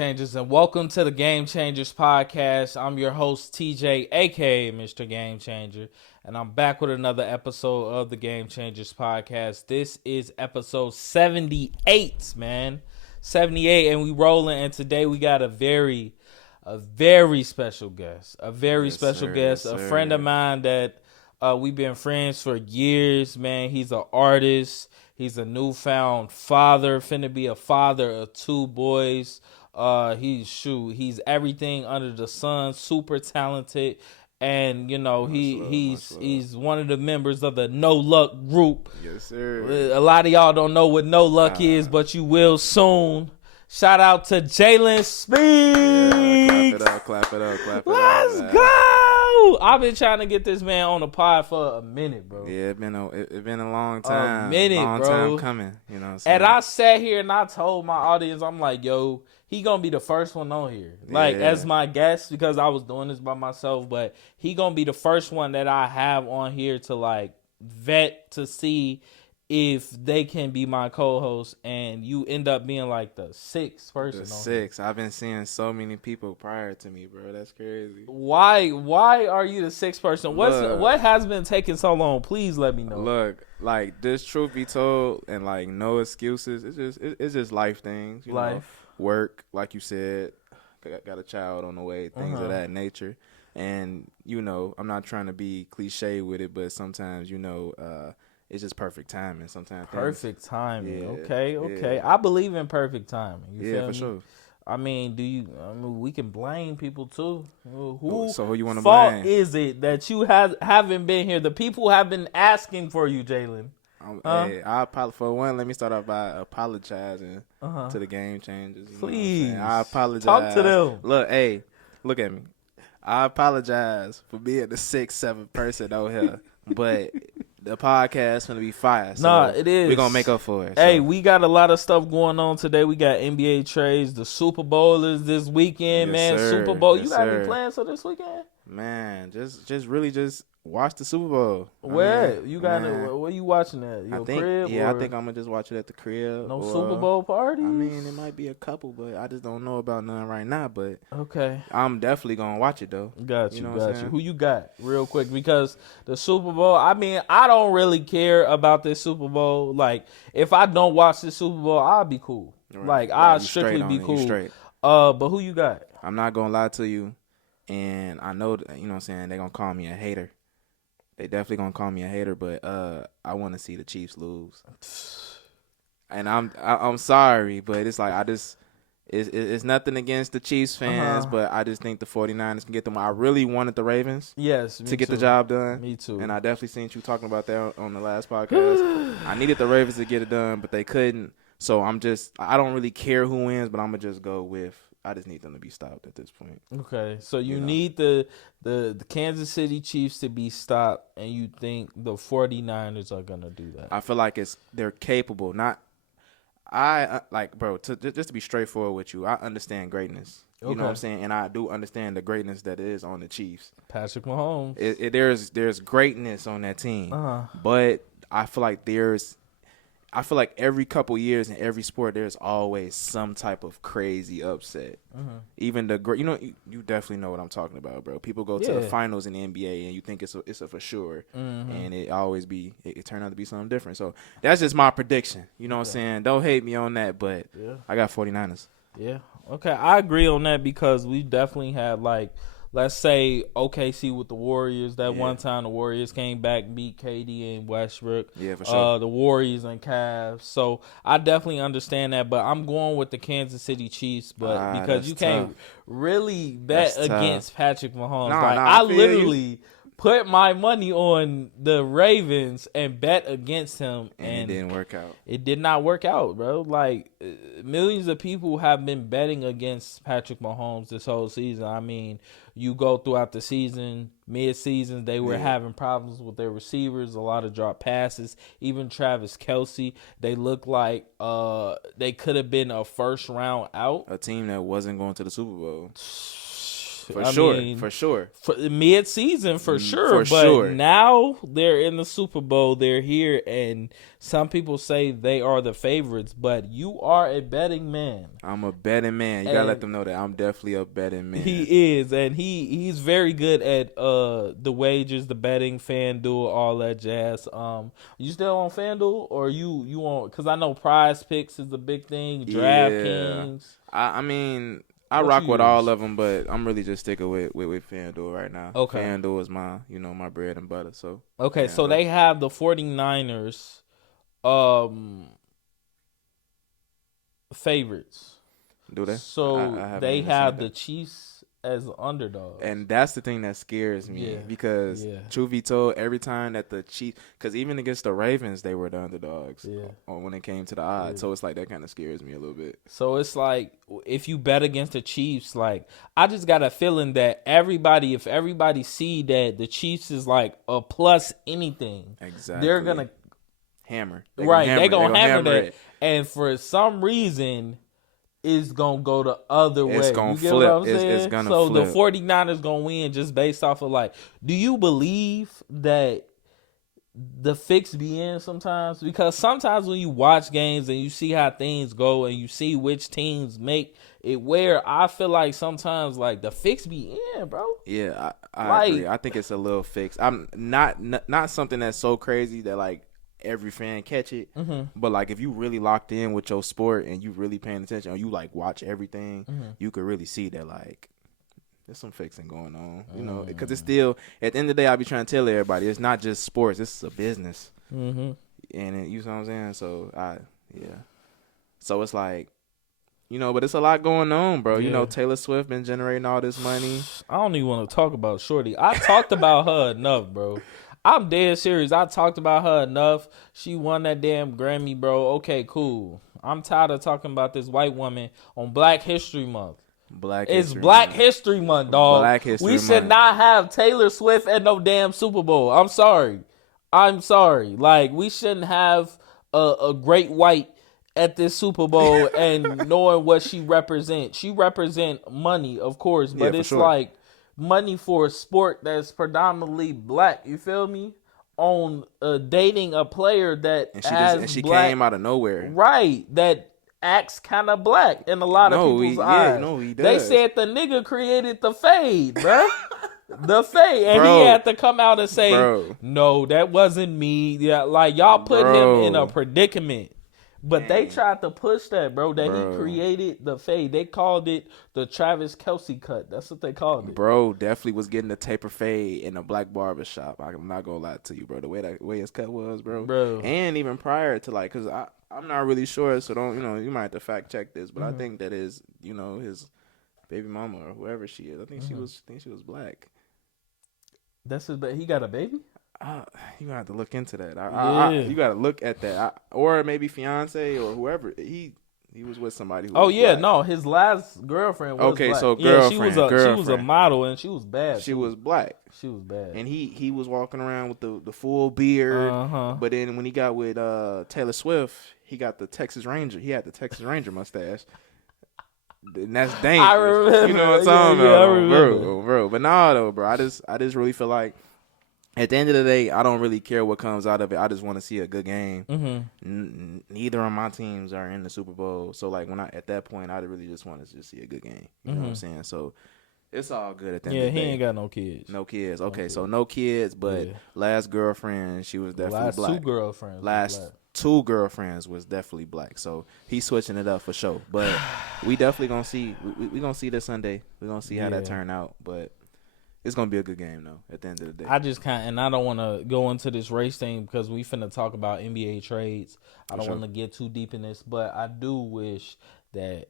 Changers, and welcome to the Game Changers Podcast. I'm your host, TJ, aka Mr. Game Changer, and I'm back with another episode of the Game Changers Podcast. This is episode 78, man. 78, and we rolling, and today we got a very special guest. A friend of mine that we've been friends for years, man. He's an artist. He's a newfound father, finna be a father of two boys. He's everything under the sun, super talented, and you know he's one of the members of the No Luck group. Yes, sir. A lot of y'all don't know what No Luck is, but you will soon. Shout out to Jalen Speaks. Yeah, clap it up. Let's go. I've been trying to get this man on the pod for a minute, bro. Yeah, it's been a long time. Long time coming. You know what I'm saying? And I sat here and I told my audience, I'm like, yo, he gonna be the first one on here. Like, as my guest, because I was doing this by myself, but he gonna be the first one that I have on here to like vet to see if they can be my co-host, and you end up being like the sixth person. I've been seeing so many people prior to me, bro. That's crazy. Why are you the sixth person? What has been taking so long? Please let me know. Look, like, this, truth be told, and like no excuses. It's just life things. You know? Work, like you said. Got a child on the way. Things of that nature. And you know, I'm not trying to be cliche with it, but sometimes it's just perfect timing sometimes. Perfect timing. Yeah, Okay. Yeah. I believe in perfect timing. You feel me? Sure. I mean, we can blame people too. Who you want to blame? Fault is it that you haven't been here? The people have been asking for you, Jalen. Hey, for one, let me start off by apologizing to the Game Changers. Please. I apologize. Talk to them. Look at me. I apologize for being the 6th, 7th person out here, but the podcast gonna be fire. So it is. We're gonna make up for it. Hey, we got a lot of stuff going on today. We got NBA trades. The Super Bowl is this weekend, man. Sir. Super Bowl. Yes, you got sir. any plans for this weekend? Man, just really watch the Super Bowl. Where where you watching at? Your crib? I think I'm gonna just watch it at the crib. No Super Bowl parties? I mean, it might be a couple, but I just don't know about none right now. But okay, I'm definitely gonna watch it though. Got you. Who you got, real quick? Because the Super Bowl. I mean, I don't really care about this Super Bowl. Like, if I don't watch the Super Bowl, I'll be cool. Right. Like, I'll strictly be cool. But who you got? I'm not gonna lie to you, and I know that, you know what I'm saying, they're gonna call me a hater. They definitely gonna call me a hater, but I want to see the Chiefs lose. And I'm sorry, but it's like it's nothing against the Chiefs fans, but I just think the 49ers can get them. I really wanted the Ravens to get the job done. Me too. And I definitely seen you talking about that on the last podcast. I needed the Ravens to get it done, but they couldn't. So I don't really care who wins, but I'm gonna just go with. I just need them to be stopped at this point. Okay, so you need the Kansas City Chiefs to be stopped, and you think the 49ers are going to do that? I feel like they're capable. Just to be straightforward with you, I understand greatness. You know what I'm saying? And I do understand the greatness that is on the Chiefs. Patrick Mahomes. There's greatness on that team. But I feel like every couple years in every sport, there's always some type of crazy upset. Even you definitely know what I'm talking about, bro. People go to the finals in the NBA and you think it's a for sure, and it turned out to be something different. So that's just my prediction. You know what I'm saying? Don't hate me on that, but I got 49ers. Yeah. Okay, I agree on that because we definitely had, like, let's say OKC with the Warriors. That one time the Warriors came back, beat KD and Westbrook. Yeah, for sure. The Warriors and Cavs. So I definitely understand that, but I'm going with the Kansas City Chiefs. But because you can't really bet against Patrick Mahomes. I literally put my money on the Ravens and bet against him, and it didn't work out. It did not work out, bro. Like, millions of people have been betting against Patrick Mahomes this whole season. I mean, you go throughout the season, mid-season, they were having problems with their receivers, a lot of drop passes. Even Travis Kelce, they look like they could have been a first-round out. A team that wasn't going to the Super Bowl. For sure. For mid-season, for sure. Now they're in the Super Bowl. They're here, and some people say they are the favorites. But you are a betting man. I'm a betting man. You gotta let them know that I'm definitely a betting man. He is, and he's very good at the wagers, the betting, FanDuel, all that jazz. You still on FanDuel, or you on? Because I know Prize Picks is a big thing. DraftKings. I mean, I rock with all of them, but I'm really just sticking with FanDuel right now. Okay. FanDuel is my bread and butter. So okay, so they have the 49ers favorites. Do they? So they have the Chiefs as underdogs. And that's the thing that scares me because truth be told, every time that the Chiefs, because even against the Ravens, they were the underdogs when it came to the odds. Yeah. So it's like that kind of scares me a little bit. So it's like if you bet against the Chiefs, like I just got a feeling that if everybody see that the Chiefs is like a plus anything, exactly, they're gonna hammer. They're gonna hammer that. And for some reason, it's going to go the other way. It's going to flip. It's going to flip. So the 49ers going to win just based off of like, do you believe that the fix be in sometimes? Because sometimes when you watch games and you see how things go and you see which teams make it where, I feel like sometimes like the fix be in, bro. Yeah, I agree. I think it's a little fix. I'm not something that's so crazy that like every fan catch it, but like if you really locked in with your sport and you really paying attention or you like watch everything, you could really see that like there's some fixing going on, you know, because it's still at the end of the day I be trying to tell everybody it's not just sports, this is a business, and you know what I'm saying. So so it's like, you know, but it's a lot going on, bro. You know, Taylor Swift been generating all this money. I don't even want to talk about Shorty. I talked about her enough, bro. I'm dead serious. I talked about her enough. She won that damn Grammy, bro. Okay, cool. I'm tired of talking about this white woman on Black History Month. It's Black History Month, dog. Black History Month. We should not have Taylor Swift at no damn Super Bowl. I'm sorry. Like, we shouldn't have a great white at this Super Bowl and knowing what she represents. She represent money, of course, but it's like money for a sport that's predominantly black, you feel me? On dating a player that she black, came out of nowhere, right? That acts kind of black in a lot of people's eyes. He does. They said the nigga created the fade, bro. The fade, and he had to come out and say, "No, that wasn't me." Yeah, like y'all put him in a predicament. But they tried to push that, bro, that he created the fade. They called it the Travis Kelce cut. That's what they called it. Bro definitely was getting the taper fade in a black barber shop. I'm not going to lie to you, bro. The way his cut was, bro. And even prior to, like, because I'm not really sure, so don't, you know, you might have to fact check this. But I think that is, you know, his baby mama or whoever she is. I think she was black. That's his he got a baby? You gotta have to look into that. You gotta look at that, or maybe fiance or whoever. He was with somebody. Who was black. No, his last girlfriend was black. So girlfriend, she was a model and she was bad. She was black. She was bad. And he was walking around with the full beard. But then when he got with Taylor Swift, he got the Texas Ranger. He had the Texas Ranger mustache. And that's dangerous. I remember. You know what I'm talking about, bro. But nah, though, bro. I just really feel like, at the end of the day, I don't really care what comes out of it. I just want to see a good game. Neither of my teams are in the Super Bowl, so like at that point, I really just want to just see a good game. You know what I'm saying? So it's all good at the end of the day. Yeah, he ain't got no kids. No kids. Okay, so no kids, but last girlfriend, she was definitely black. Last two girlfriends was definitely black. So he's switching it up for sure. But we definitely gonna see. We gonna see this Sunday. We gonna see how that turn out, but. It's going to be a good game, though, at the end of the day. I just can't, and I don't want to go into this race thing because we finna talk about NBA trades. I don't want to get too deep in this, but I do wish that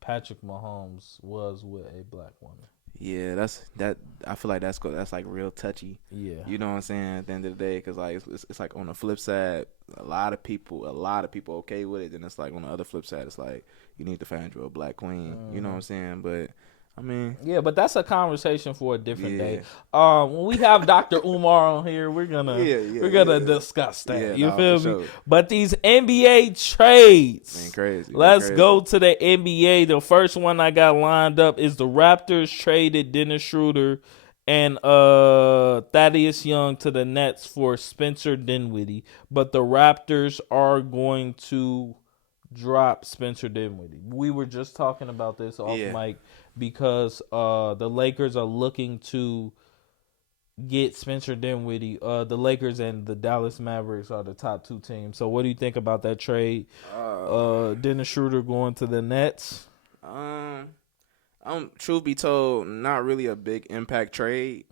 Patrick Mahomes was with a black woman. Yeah, I feel like that's like real touchy. Yeah, you know what I'm saying. At the end of the day, because like it's like on the flip side, a lot of people okay with it. Then it's like on the other flip side, it's like you need to find you a black queen. You know what I'm saying? But I mean, yeah, but that's a conversation for a different day. When we have Dr. Umar on here, we're gonna discuss that. Yeah, You feel me? sure. But these NBA trades, man, crazy. Let's go to the NBA. The first one I got lined up is the Raptors traded Dennis Schroeder and Thaddeus Young to the Nets for Spencer Dinwiddie. But the Raptors are going to drop Spencer Dinwiddie. We were just talking about this off mic because the Lakers are looking to get Spencer Dinwiddie. The Lakers and the Dallas Mavericks are the top two teams. So what do you think about that trade? Dennis Schroeder going to the Nets? Truth be told, not really a big impact trade.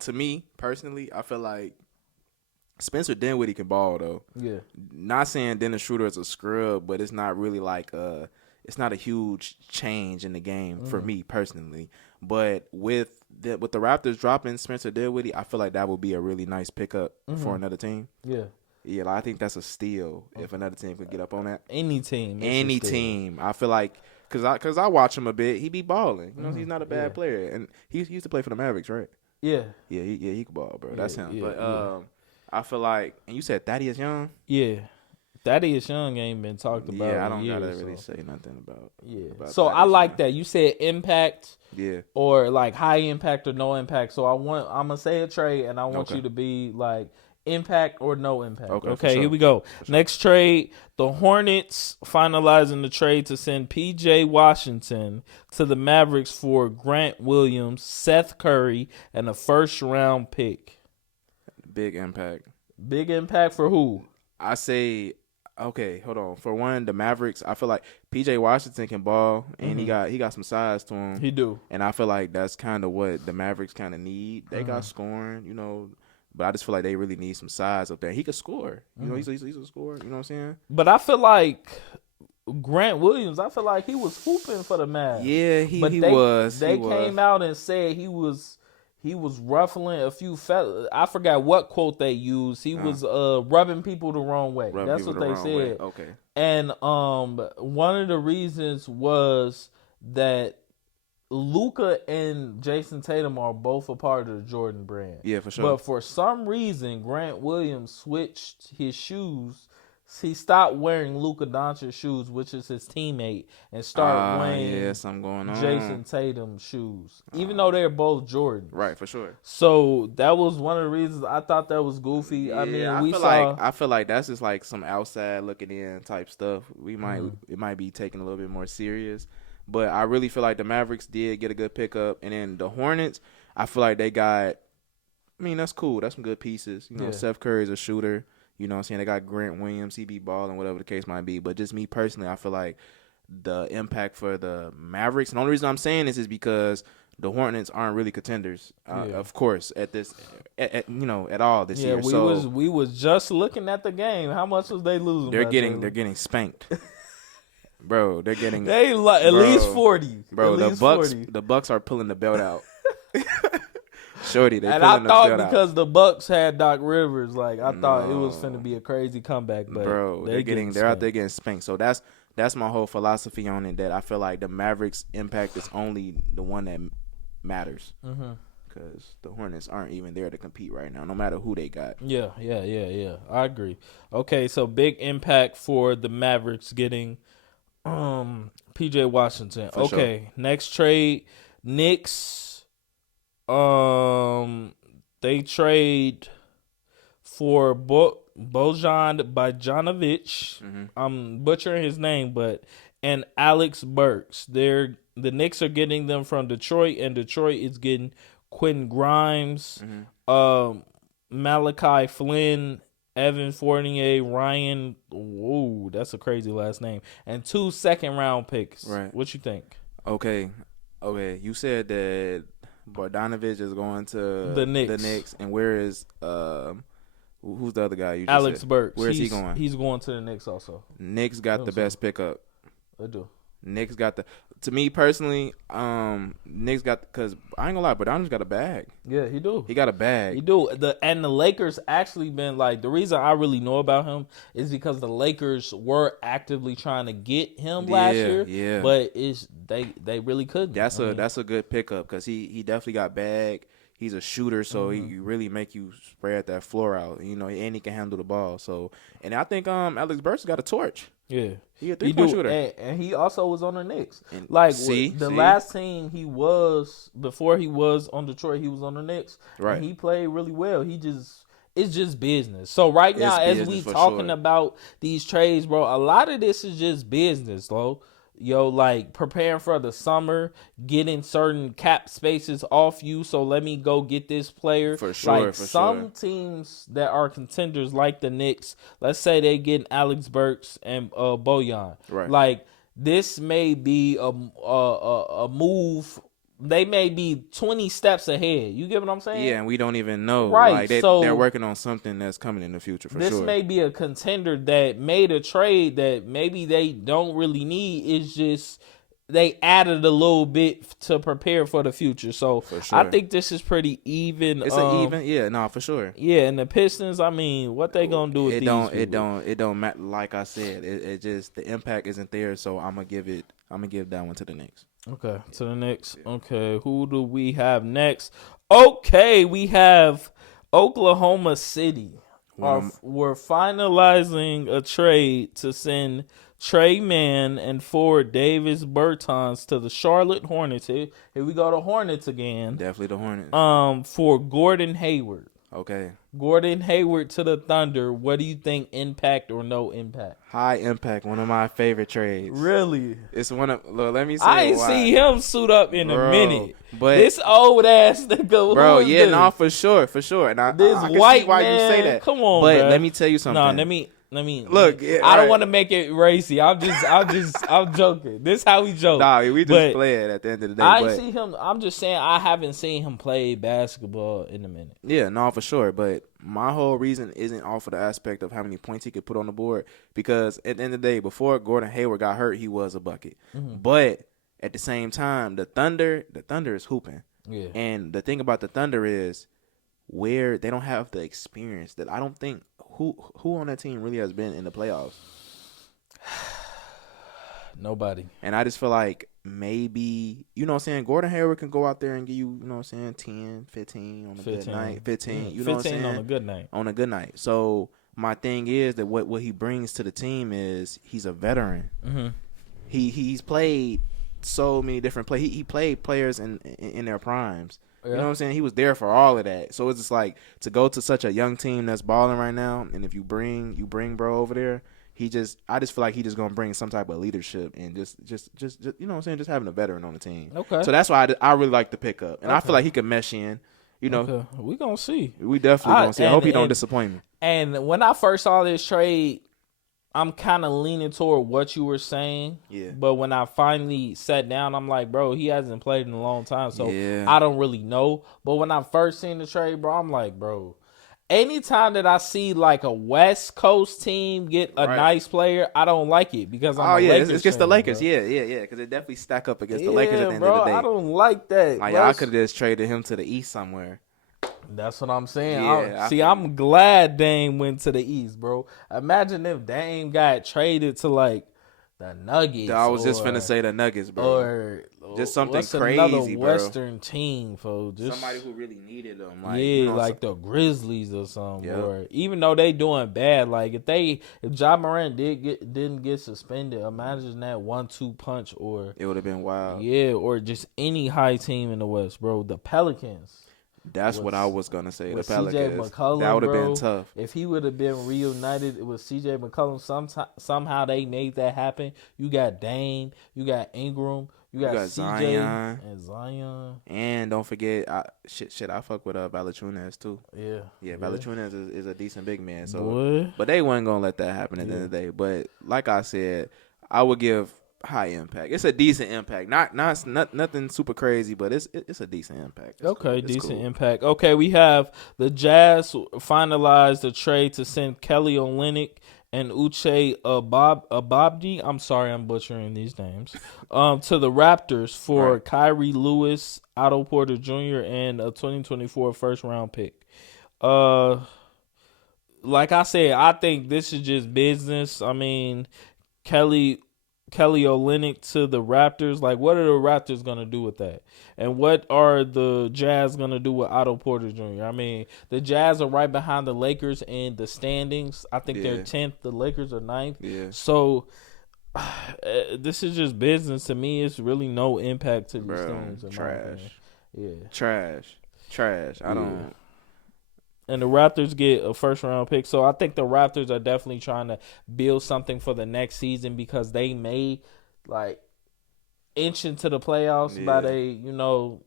To me, personally, I feel like Spencer Dinwiddie can ball, though. Yeah. Not saying Dennis Schroeder is a scrub, but it's not really like it's not a huge change in the game for me personally. But with the Raptors dropping Spencer Dinwiddie, I feel like that would be a really nice pickup for another team. Yeah. Yeah, like, I think that's a steal if another team could get up on that. Any team. I feel like because I watch him a bit, he be balling. You know, he's not a bad player, and he used to play for the Mavericks, right? Yeah. Yeah, he can ball, bro. That's him. Yeah, But I feel like, and you said Thaddeus Young? Yeah. Thaddeus Young ain't been talked about. Yeah, I don't gotta really say nothing about. Yeah. About so I like Young. that. You said impact. Yeah. Or like high impact or no impact. So I'm gonna say a trade, and I want Okay. you to be like impact or no impact. Okay, Okay, sure. here we go. Next trade, the Hornets finalizing the trade to send P.J. Washington to the Mavericks for Grant Williams, Seth Curry, and a first-round pick. Big impact. Big impact for who? I say, okay, hold on. For one, the Mavericks, I feel like P.J. Washington can ball, and he got some size to him. He do. And I feel like that's kind of what the Mavericks kind of need. They got scoring, you know, but I just feel like they really need some size up there. He could score. You know, he's a scorer. You know what I'm saying? But I feel like Grant Williams, I feel like he was hooping for the Mavs. Yeah, he was. They came out and said he was ruffling a few fellas. I forgot what quote they used. He was rubbing people the wrong way. That's what they said. Okay. And one of the reasons was that Luka and Jason Tatum are both a part of the Jordan brand. Yeah, for sure. But for some reason, Grant Williams switched his shoes. He stopped wearing Luka Doncic's shoes, which is his teammate, and started wearing something going on. Jason Tatum's shoes, even though they're both Jordans. Right, for sure. So that was one of the reasons I thought that was goofy. Yeah, I mean, I feel like that's just like some outside looking in type stuff. It might be taken a little bit more serious. But I really feel like the Mavericks did get a good pickup. And then the Hornets, I feel like they got, I mean, that's cool. That's some good pieces. You know, Seth Curry's a shooter. You know what I'm saying? They got Grant Williams, he be balling, whatever the case might be. But just me personally, I feel like the impact for the Mavericks, and the only reason I'm saying this is because the Hornets aren't really contenders, of course, at all this year. We was just looking at the game. How much was they losing? They're getting spanked. Bro, they're getting at least 40. Bro, the Bucks are pulling the belt out. Shorty, they and I thought because the Bucks had Doc Rivers, like I thought it was finna be a crazy comeback. But bro, they're out there getting spanked. So that's my whole philosophy on it. That I feel like the Mavericks' impact is only the one that matters. Because the Hornets aren't even there to compete right now, no matter who they got. Yeah. I agree. Okay, so big impact for the Mavericks getting P.J. Washington. For okay, sure. Next trade, Knicks. They trade for Bojan Bogdanovic. I'm butchering his name, and Alex Burks. The Knicks are getting them from Detroit, and Detroit is getting Quentin Grimes, Malachi Flynn, Evan Fournier, Ryan. Whoa, that's a crazy last name. And 2 second-round picks. Right. What you think? Okay. You said that Bogdanovic is going to the Knicks. And where is who's the other guy? You just Alex said? Burks. Where is he going? He's going to the Knicks also. Knicks got the best pickup. They do. Knicks got to me personally, Knicks got because I ain't gonna lie, but Bogdanovich got a bag. Yeah, he do. He got a bag. He do. And the Lakers actually been like, the reason I really know about him is because the Lakers were actively trying to get him last year. Yeah. But they really couldn't. That's a good pickup because he definitely got bag. He's a shooter, so he really make you spread that floor out. You know, and he can handle the ball. So, and I think Alex Burks got a torch. Yeah, he a 3-point shooter, and he also was on the Knicks. And like the last team he was before he was on Detroit, he was on the Knicks. Right, and he played really well. It's just business. So right now, as we talking about these trades, bro, a lot of this is just business, though. Yo, like preparing for the summer, getting certain cap spaces off you. So let me go get this player. For sure. Like some teams that are contenders, like the Knicks, let's say they get Alex Burks and Bojan. Right. Like this may be a move. They may be 20 steps ahead. You get what I'm saying? Yeah, and we don't even know. Right. Like they're working on something that's coming in the future for sure. This may be a contender that made a trade that maybe they don't really need. It's just they added a little bit to prepare for the future. So for sure. I think this is pretty even. It's an even, yeah, no, for sure. Yeah, and the Pistons, I mean, what they gonna do with these people? It don't matter. Like I said, it just the impact isn't there. So I'm gonna give that one to the Knicks. Okay, to the Knicks. Okay, who do we have next? Okay, we have Oklahoma City. We're finalizing a trade to send Trey Mann and forward Davis Bertans to the Charlotte Hornets. Here we go to Hornets again. Definitely the Hornets. For Gordon Hayward. Okay. Gordon Hayward to the Thunder. What do you think? Impact or no impact? High impact. One of my favorite trades. Really? It's one of. Look, let me say. I ain't see him suit up in a minute. But this old ass nigga. Bro, yeah, no, for sure. And I can see why you say that. Come on, but bro. Let me tell you something. No, let me look. I don't want to make it racy. I'm joking. This how we joke. Nah, we just play it at the end of the day. I see him. I'm just saying I haven't seen him play basketball in a minute. Yeah, no, for sure. But my whole reason isn't off of the aspect of how many points he could put on the board, because at the end of the day, before Gordon Hayward got hurt, he was a bucket. Mm-hmm. But at the same time, the Thunder is hooping. Yeah. And the thing about the Thunder is where they don't have the experience that I don't think who on that team really has been in the playoffs. Nobody. And I just feel like maybe, you know what I'm saying, Gordon Hayward can go out there and give you, you know what I'm saying, 10, 15 on a good night. 15, you know what I'm saying? 15 on a good night. On a good night. So my thing is that what he brings to the team is he's a veteran. Mm-hmm. He's played so many different he played players in their primes. Yeah. You know what I'm saying? He was there for all of that. So it's just like to go to such a young team that's balling right now, and if you bring bro over there, I just feel like he just gonna bring some type of leadership and just you know what I'm saying, just having a veteran on the team. Okay. So that's why I really like the pickup, and I feel like he could mesh in. You know, okay. We gonna see. We definitely gonna see. I hope he don't disappoint me. And when I first saw this trade, I'm kind of leaning toward what you were saying. Yeah. But when I finally sat down, I'm like, bro, he hasn't played in a long time, so yeah. I don't really know. But when I first seen the trade, bro, I'm like, bro, anytime that I see like a West Coast team get a nice player, I don't like it because I'm a Lakers it's against the Lakers. Bro. Yeah, because it definitely stack up against the Lakers at the end of the day. I don't like that. Like, I could have just traded him to the East somewhere. That's what I'm saying. Yeah, I'm glad Dame went to the East, bro. Imagine if Dame got traded to like the Nuggets. I was just finna say the Nuggets, bro. Or just something crazy, another bro. Western team, folks. Just somebody who really needed them. Like, you know, like the Grizzlies or something. Yep. Or even though they doing bad, like if Ja Morant didn't get suspended, imagine that 1-2 punch, or it would have been wild. Yeah, or just any high team in the West, bro. The Pelicans. That's what I was gonna say. The Pelicans. McCollum, that would have been tough. If he would have been reunited with CJ McCollum, somehow they made that happen. You got Dame, you got Ingram, you got CJ and Zion. And don't forget, I fuck with Valanciunas too. Yeah, Valanciunas is a decent big man. So, but they weren't gonna let that happen at the end of the day. But like I said, I would give high impact. It's a decent impact. Not nothing super crazy, but it's a decent impact. It's cool. Decent impact. Okay, we have the Jazz finalized the trade to send Kelly Olynyk and Uche Ababdi. I'm sorry, I'm butchering these names. To the Raptors for Kyrie Lewis, Otto Porter Jr., and a 2024 first round pick. Like I said, I think this is just business. I mean, Kelly Olynyk to the Raptors. Like, what are the Raptors gonna do with that? And what are the Jazz gonna do with Otto Porter Jr.? I mean, the Jazz are right behind the Lakers in the standings. I think they're 10th. The Lakers are 9th. Yeah. So this is just business to me. It's really no impact to these teams. Trash. I don't. And the Raptors get a first round pick. So I think the Raptors are definitely trying to build something for the next season because they may like inch into the playoffs by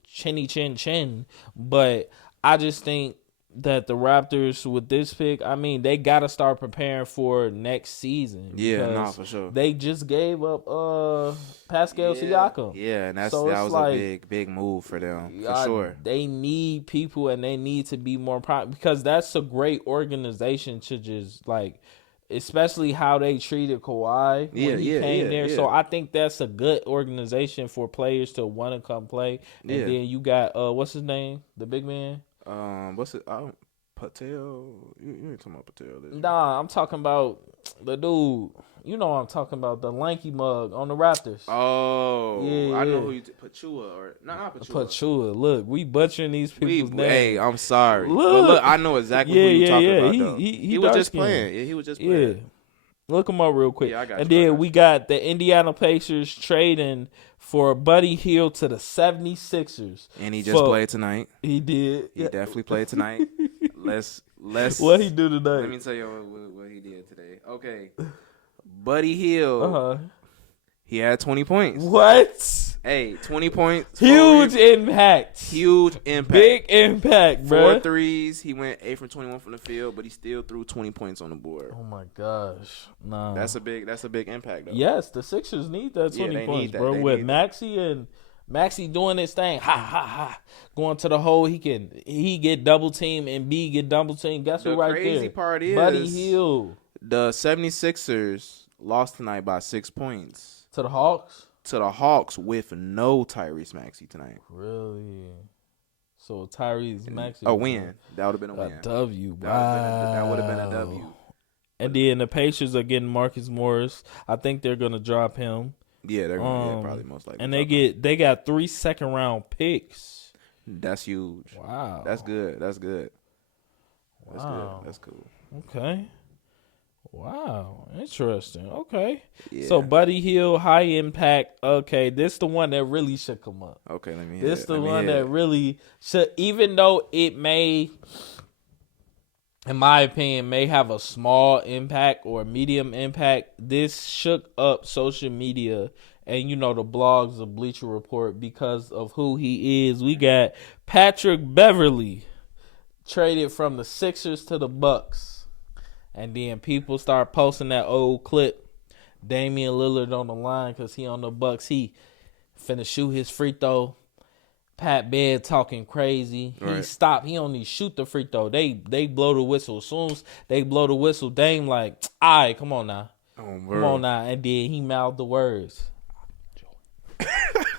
chinny chin. But I just think that the Raptors with this pick, I mean, they got to start preparing for next season. Yeah, for sure. They just gave up Pascal Siakam. Yeah, and that was like, a big move for them, for sure. They need people, and they need to be more because that's a great organization to just like, especially how they treated Kawhi when he came there. Yeah. So I think that's a good organization for players to want to come play. And then you got what's his name, the big man. What's it? Patel. You ain't talking about Patel. Nah, I'm talking about the dude. You know what I'm talking about, the lanky mug on the Raptors. Oh, yeah. I know who you Pachua or not Pachua. Pachua. Look, we butchering these people's names. Hey, I'm sorry. Look, I know exactly who you talking about. Though. He was just playing. Yeah, he was just playing. Yeah. Look him up real quick. Yeah, I got and you. then we got the Indiana Pacers trading for Buddy Hield to the 76ers. And he just played tonight. He did. He definitely played tonight. Let's. What he do tonight? Let me tell you what he did today. Okay. Buddy Hield. He had 20 points. What? Hey, 20 points. Huge impact. Big impact, bro. 4 threes. He went 8 from 21 from the field, but he still threw 20 points on the board. Oh my gosh. Nah. That's a big impact though. Yes, the Sixers need that 20 points, bro. With Maxey doing his thing. Going to the hole, he get double team and B get double team. Guess who right there? The crazy part is Buddy Hield. The 76ers lost tonight by 6 points. To the Hawks? To the Hawks with no Tyrese Maxey tonight. Really? So Tyrese Maxey. A win. That would have been a win. A W. That would have been a W. And then the Pacers are getting Marcus Morris. I think they're gonna drop him. Yeah, they're gonna probably most likely. And they got 3 second-round picks. That's huge. Wow. That's good. That's good. Wow. That's cool. Okay. Wow, interesting. Okay, yeah. So Buddy Hield, high impact. Okay, this the one that really should come up. Okay, let me hear This the one that really should, even though it may, in my opinion, may have a small impact or medium impact. This shook up social media and the blogs of Bleacher Report because of who he is. We got Patrick Beverley traded from the Sixers to the Bucks. And then people start posting that old clip. Damian Lillard on the line because he on the Bucks. He finna shoot his free throw. Pat Bev talking crazy. Right. He stopped. He only shoot the free throw. They blow the whistle. As soon as they blow the whistle, Dame like, all right, come on now. Come on now. And then he mouthed the words.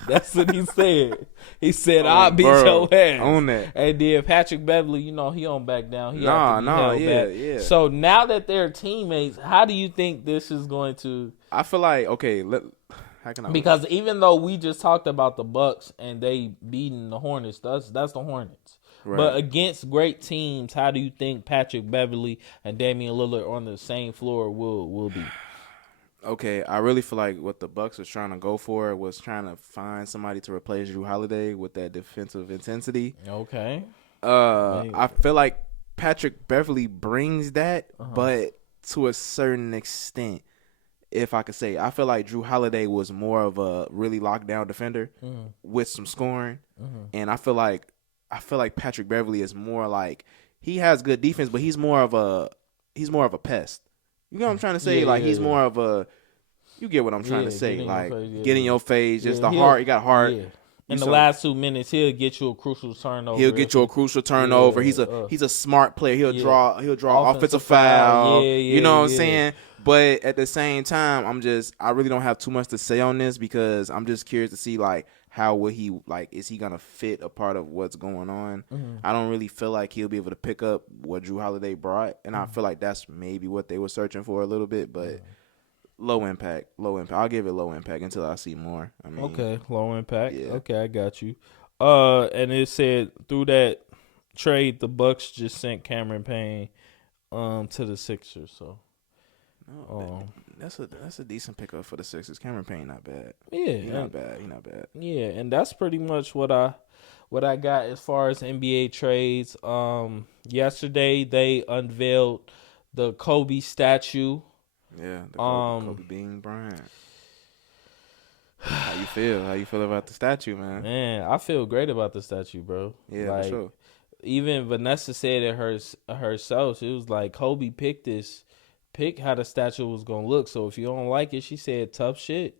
That's what he said. He said, "I'll beat your ass." On that. And then Patrick Beverley, he don't back down. Yeah. So now that they're teammates, how do you think this is going to? I feel like how can I? Because even though we just talked about the Bucks and they beating the Hornets, that's the Hornets. Right. But against great teams, how do you think Patrick Beverley and Damian Lillard on the same floor will be? Okay, I really feel like what the Bucks was trying to go for was trying to find somebody to replace Jrue Holiday with that defensive intensity. Okay. I feel like Patrick Beverley brings that, but to a certain extent, if I could say. I feel like Jrue Holiday was more of a really locked down defender with some scoring, and I feel like Patrick Beverley is more like he has good defense, but he's more of a pest. You know what I'm trying to say? He's more of a. You get what I'm trying to say? Get in your face. Just the heart. You got heart. In the last 2 minutes, he'll get you a crucial turnover. He'll get you a crucial turnover. Yeah, he's a smart player. He'll draw offensive Yeah, foul. yeah, you know what I'm yeah. saying? But at the same time, I really don't have too much to say on this because I'm just curious to see like how will he like is he gonna fit a part of what's going on? Mm-hmm. I don't really feel like he'll be able to pick up what Drew Holiday brought, and I feel like that's maybe what they were searching for a little bit, but. Low impact. I'll give it low impact until I see more. I mean, okay, low impact. Yeah. Okay, I got you. And it said through that trade, the Bucks just sent Cameron Payne, to the Sixers. So, that's a decent pickup for the Sixers. Cameron Payne not bad. Yeah, He not bad. Yeah, and that's pretty much what I got as far as NBA trades. Yesterday they unveiled the Kobe statue. Yeah, the Kobe Bean Bryant. How you feel? How you feel about the statue, man? Man, I feel great about the statue, bro. Yeah, like, for sure. Even Vanessa said it herself. She was like, Kobe picked how the statue was gonna look. So if you don't like it, she said tough shit.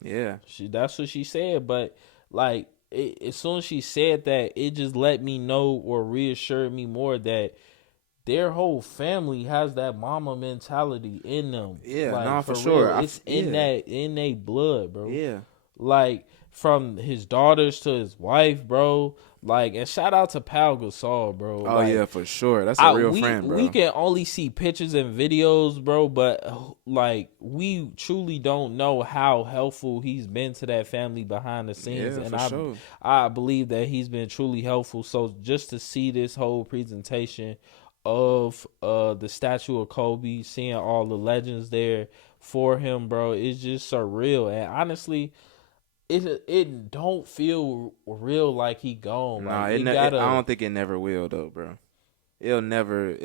Yeah, that's what she said. But like, as soon as she said that, it just let me know or reassured me more that their whole family has that mama mentality in them. Yeah, like, for sure. It's in their blood, bro. Yeah. Like, from his daughters to his wife, bro. Like, and shout out to Pau Gasol, bro. Oh, like, yeah, for sure. That's a real friend, bro. We can only see pictures and videos, bro, but, like, we truly don't know how helpful he's been to that family behind the scenes. Yeah, and for sure. I believe that he's been truly helpful. So just to see this whole presentation of the statue of Kobe, seeing all the legends there for him, bro, it's just surreal. And honestly, it don't feel real like he gone. Nah, like, I don't think it never will though, bro. It'll never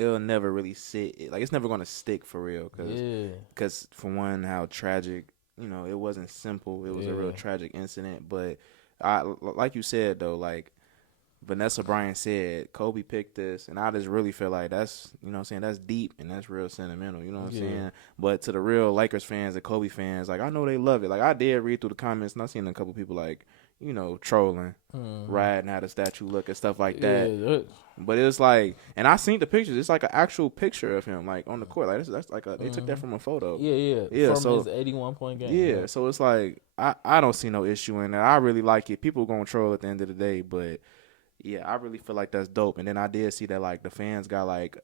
really sit. Like, it's never gonna stick for real. Cause for one, how tragic. It wasn't simple. It was a real tragic incident. But like you said though, like Vanessa Bryant said, Kobe picked this, and I just really feel like that's, that's deep and that's real sentimental, you know what I'm saying? But to the real Lakers fans and Kobe fans, like, I know they love it. Like, I did read through the comments, and I seen a couple people, like, trolling, riding how the statue look and stuff like that. But it's like, and I seen the pictures. It's like an actual picture of him, like, on the court. Like, that's like they took that from a photo. Yeah. From his 81-point game. Yeah, so it's like, I don't see no issue in that. I really like it. People gonna troll at the end of the day, but yeah, I really feel like that's dope. And then I did see that, like, the fans got, like,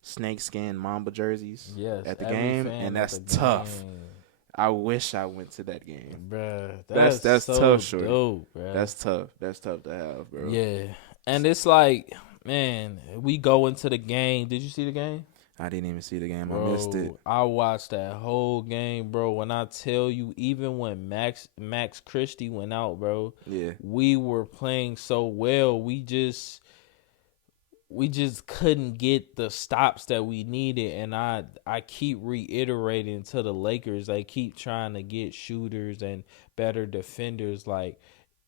snakeskin Mamba jerseys at the game, and that's tough. I wish I went to that game. Bruh, that's so tough, shorty. Dope, bruh. That's tough. That's tough to have, bro. Yeah. And it's like, man, we go into the game. Did you see the game? I didn't even see the game. Bro, I missed it. I watched that whole game, bro. When I tell you, even when Max Christie went out, bro, we were playing so well. We just couldn't get the stops that we needed. And I keep reiterating to the Lakers, they keep trying to get shooters and better defenders. Like,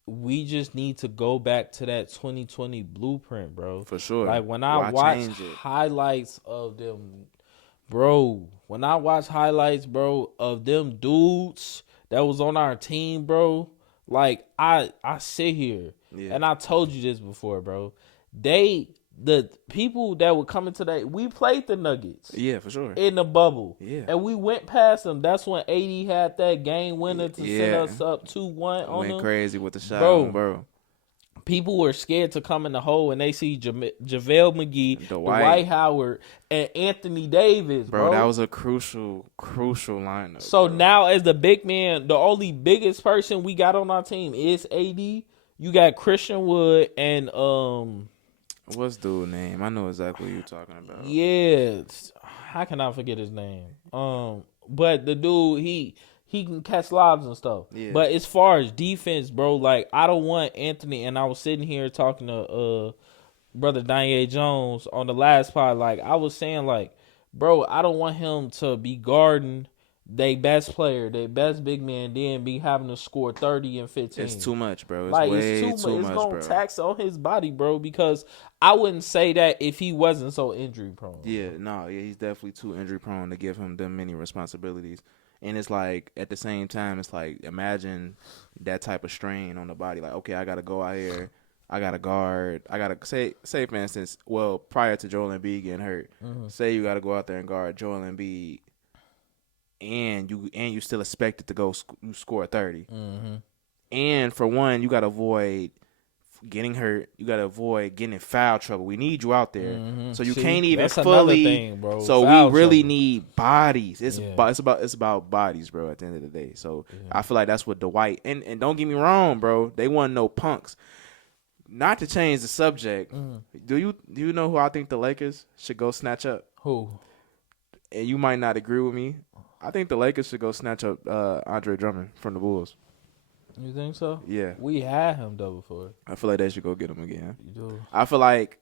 we just need to go back to that 2020 blueprint, bro. For sure. Like, when I watch highlights of them, bro, of them dudes that was on our team, bro, like, I sit here, and I told you this before, bro. The people that were coming today, we played the Nuggets. Yeah, for sure. In the bubble. Yeah. And we went past them. That's when AD had that game winner to set us up 2-1 on them. Went crazy with the shot, bro. People were scared to come in the hole, and they see JaVale McGee, Dwight Howard, and Anthony Davis, bro. That was a crucial lineup. So now, as the big man, the only biggest person we got on our team is AD. You got Christian Wood and what's dude's name? I know exactly what you're talking about. Yeah, how can I forget his name? But the dude, he can catch lobs and stuff. Yeah. But as far as defense, bro, like, I don't want Anthony. And I was sitting here talking to brother Danye Jones on the last pod. Like, I was saying, like, bro, I don't want him to be guarding they best player, they best big man, then be having to score 30 and 15. It's too much, bro. It's like, way it's too much. It's bro. Gonna tax on his body, bro, because I wouldn't say that if he wasn't so injury prone. Yeah, he's definitely too injury prone to give him them many responsibilities. And it's like at the same time, it's like imagine that type of strain on the body. Like, okay, I gotta go out here, I gotta guard, I gotta say for instance, well, prior to Joel Embiid getting hurt, say you gotta go out there and guard Joel Embiid, and you still expected to go score 30, and for one, you gotta avoid getting hurt. You gotta avoid getting in foul trouble. We need you out there, so you can't even fully. Thing, bro. So foul we really need bodies. It's about bodies, bro. At the end of the day, so I feel like that's what Dwight and don't get me wrong, bro. They want no punks. Not to change the subject. Do you know who I think the Lakers should go snatch up? Who? And you might not agree with me. I think the Lakers should go snatch up Andre Drummond from the Bulls. You think so? Yeah. We had him though before. I feel like they should go get him again. You do. I feel like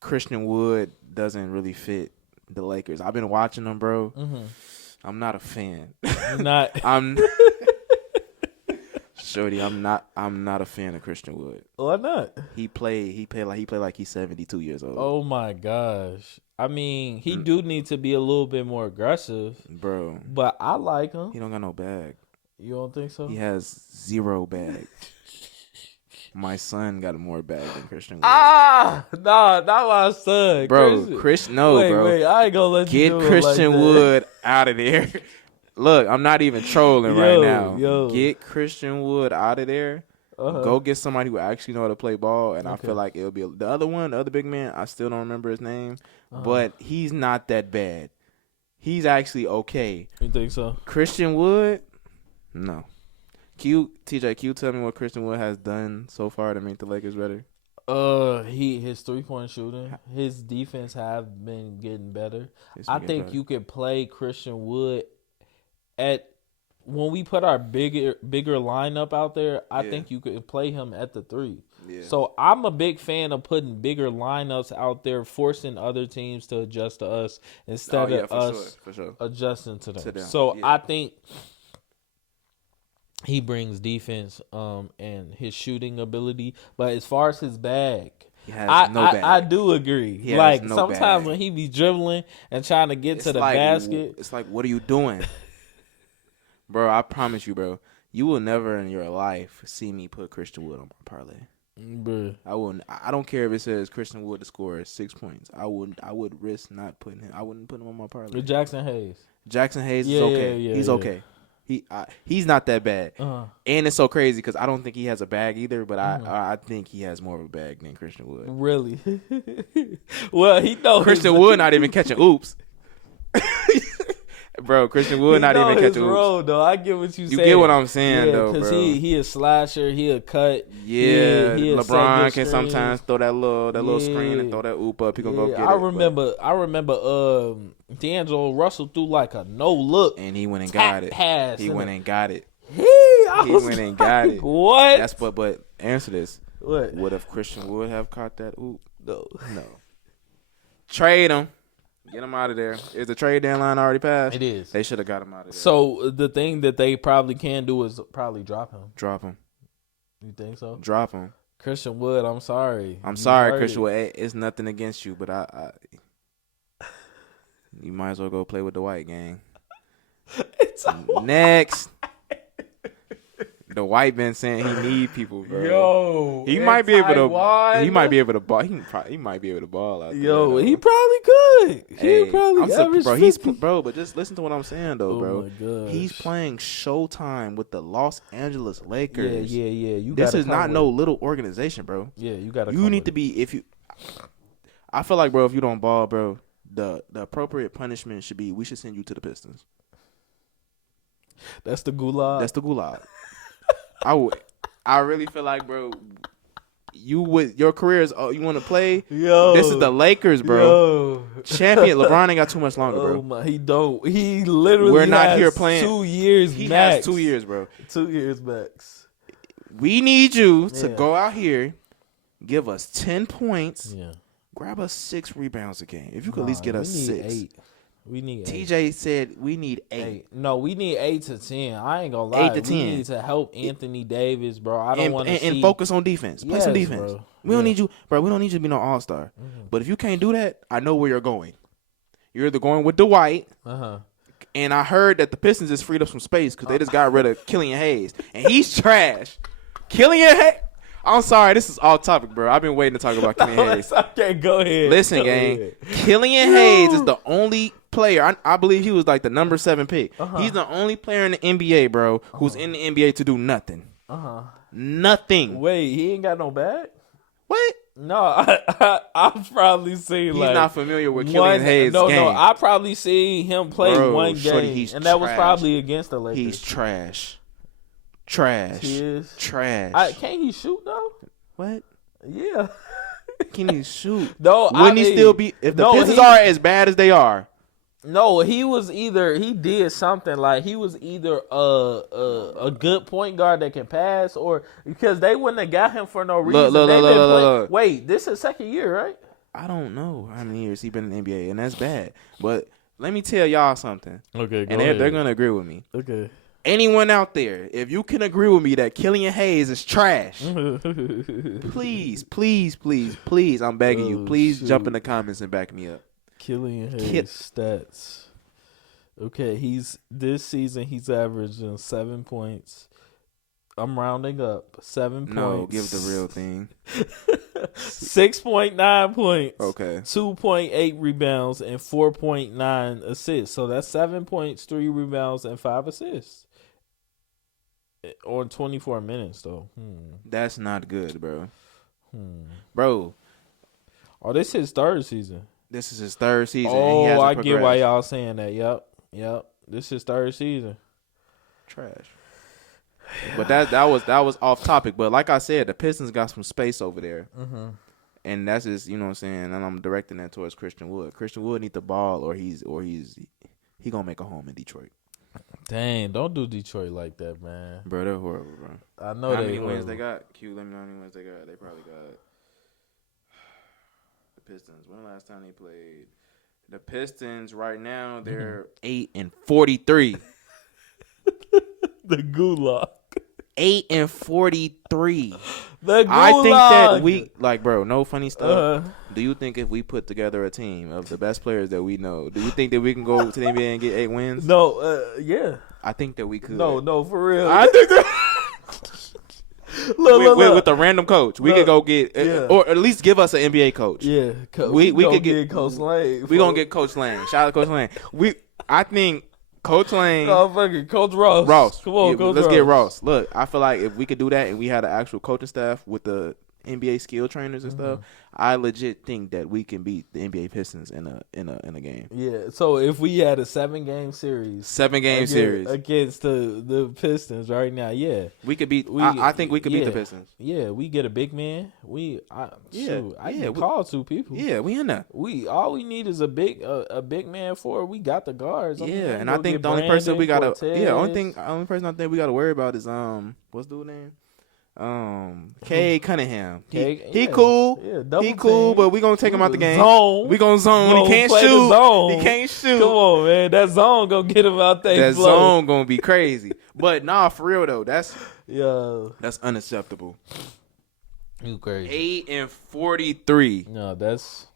Christian Wood doesn't really fit the Lakers. I've been watching them, bro. I'm not a fan. You're not. Shorty, I'm not a fan of Christian Wood. Why not? He play like he's 72 years old. Oh my gosh. I mean, he do need to be a little bit more aggressive, bro. But I like him. He don't got no bag. You don't think so? He has 0 bag. My son got more bag than Christian Wood. Nah, not my son. Bro, Christian, bro. Wait, I ain't gonna let you get Christian Wood out of there. Look, I'm not even trolling right now. Get Christian Wood out of there. Go get somebody who actually know how to play ball, and I feel like it'll be the other big man. I still don't remember his name, but he's not that bad. He's actually okay. You think so? Christian Wood. No. TJ, can you tell me what Christian Wood has done so far to make the Lakers better? His 3-point shooting, his defense have been getting better. I think you could play Christian Wood when we put our bigger lineup out there. I think you could play him at the 3. Yeah. So I'm a big fan of putting bigger lineups out there, forcing other teams to adjust to us instead of us adjusting to them. So I think he brings defense and his shooting ability, but as far as his bag, he has no bag. I do agree. Sometimes when he be dribbling and trying to get to the basket, it's like, what are you doing, bro? I promise you, bro, you will never in your life see me put Christian Wood on my parlay. Bro. I wouldn't. I don't care if it says Christian Wood to score 6 points. I would risk not putting him. I wouldn't put him on my parlay. With Jackson Hayes is okay. He's okay. He's not that bad, and it's so crazy because I don't think he has a bag either. But I think he has more of a bag than Christian Wood. Really? Well, he knows Christian Wood not even catching oops. Bro, Christian Wood not even catching oops. Role, though. I get what you saying. You get what I'm saying, though, bro. Because he a slasher, he a cut. Yeah, he LeBron can sometimes throw that little screen and throw that oop up. He gonna go get it. I remember D'Angelo Russell threw like a no look, and he went and got it. Pass. He went and got it. He went and got it. What? That's but answer this. What? Would if Christian Wood have caught that oop? No. Trade him. Get him out of there. Is the trade deadline already passed? It is. They should have got him out of there. So the thing that they probably can do is probably drop him. Drop him. You think so? Drop him. Christian Wood, I'm sorry. I'm sorry, Christian Wood. It's nothing against you, but I you might as well go play with the white gang. Next. The white been saying he need people, bro. Yo, he might be able to. He might be able to ball. He might be able to ball out there. Yo, he probably could. He probably average bro. But just listen to what I'm saying, though, bro. My gosh. He's playing Showtime with the Los Angeles Lakers. Yeah. This is not no little organization, bro. Yeah, you got to. You need to be I feel like, bro, if you don't ball, bro, the appropriate punishment should be we should send you to the Pistons. That's the gulag. I really feel like, bro, your career is you want to play. Yo, this is the Lakers, bro. Champion. LeBron ain't got too much longer, bro. Oh my, he don't. He literally. We're not here playing 2 years. He max. has 2 years, bro. 2 years max. We need you to go out here, give us 10 points, grab us 6 rebounds a game. If you could at least get us 6. 8. We need 8. TJ said we need 8. No, we need 8 to 10. I ain't gonna lie. 8 to 10. We need to help Anthony Davis, bro. I don't want to and focus on defense. Play some defense. Bro. We don't need you, bro. We don't need you to be no all-star. But if you can't do that, I know where you're going. You're either going with Dwight, And I heard that the Pistons just freed up some space because they just got rid of Killian Hayes. And he's trash. Killian Hayes. I'm sorry, this is off topic, bro. I've been waiting to talk about Killian Hayes. Okay, go ahead. Listen, gang. Killian Hayes is the only player. I believe he was like the number 7 pick. He's the only player in the NBA, bro, who's in the NBA to do nothing. Nothing. Wait, he ain't got no bag? What? No, I've probably seen He's like not familiar with Killian Hayes' game. No, I probably seen him play one shorty, game, and that was trash. probably against the Lakers. He's trash. Trash. He is trash. Can't he shoot though? What? Yeah. Can he shoot? No, Wouldn't he still be? If the Pistons are as bad as they are. No, he did something like he was either a good point guard that can pass, or because they wouldn't have got him for no reason. Look. Wait, this is second year, right? I don't know how many years he's been in the NBA, and that's bad. But let me tell y'all something. Okay, and they're gonna agree with me. Okay. Anyone out there, if you can agree with me that Killian Hayes is trash, please, I'm begging you, please jump in the comments and back me up. Killian Hayes stats. Okay, this season he's averaging 7 points. I'm rounding up 7 points. No, give the real thing. 6.9 points. Okay. 2.8 rebounds and 4.9 assists. So that's 7 points, 3 rebounds, and 5 assists. On 24 minutes, though. That's not good, bro. Bro. Oh, this is his third season. This is his third season. Oh, and he I get why y'all saying that. Yep. This is his third season. Trash. But that was off topic. But like I said, the Pistons got some space over there. And that's just, you know what I'm saying, and I'm directing that towards Christian Wood. Christian Wood need the ball or he gonna make a home in Detroit. Dang, don't do Detroit like that, man. Bro, they're horrible, bro. I know how many wins they got? Q, let me know how many wins they got. They probably got the Pistons. When the last time they played? The Pistons right now, they're 8-43. The gulag. 8-43. The gulag. I think that bro, no funny stuff. Do you think if we put together a team of the best players that we know, do you think that we can go to the NBA and get 8 wins? No, yeah. I think that we could. No, for real. I think that look. With a random coach, we could go get, or at least give us an NBA coach. Yeah, we could get Coach Lane. We gonna get Coach Lane. Shout out to Coach Lane. I think Coach Lane. Oh, fucking Coach Ross. Come on, Coach let's Ross. get Ross. Look, I feel like if we could do that and we had an actual coaching staff with the NBA skill trainers and stuff, I legit think that we can beat the NBA Pistons in a game. Yeah. So if we had a 7-game series, against the Pistons right now, yeah, we could beat. I think we could beat the Pistons. Yeah, we get a big man. I can call 2 people. Yeah, we in there. All we need is a big man for. We got the guards. And I think the only person we gotta only person I think we gotta worry about is what's the dude's name? Cade Cunningham. He cool. Yeah, he cool, but we gonna take him out the game. We gonna zone. He can't shoot. Come on, man. That zone gonna get him out there. That zone gonna be crazy. But nah, for real though, that's unacceptable. You crazy. 8-43. No, that's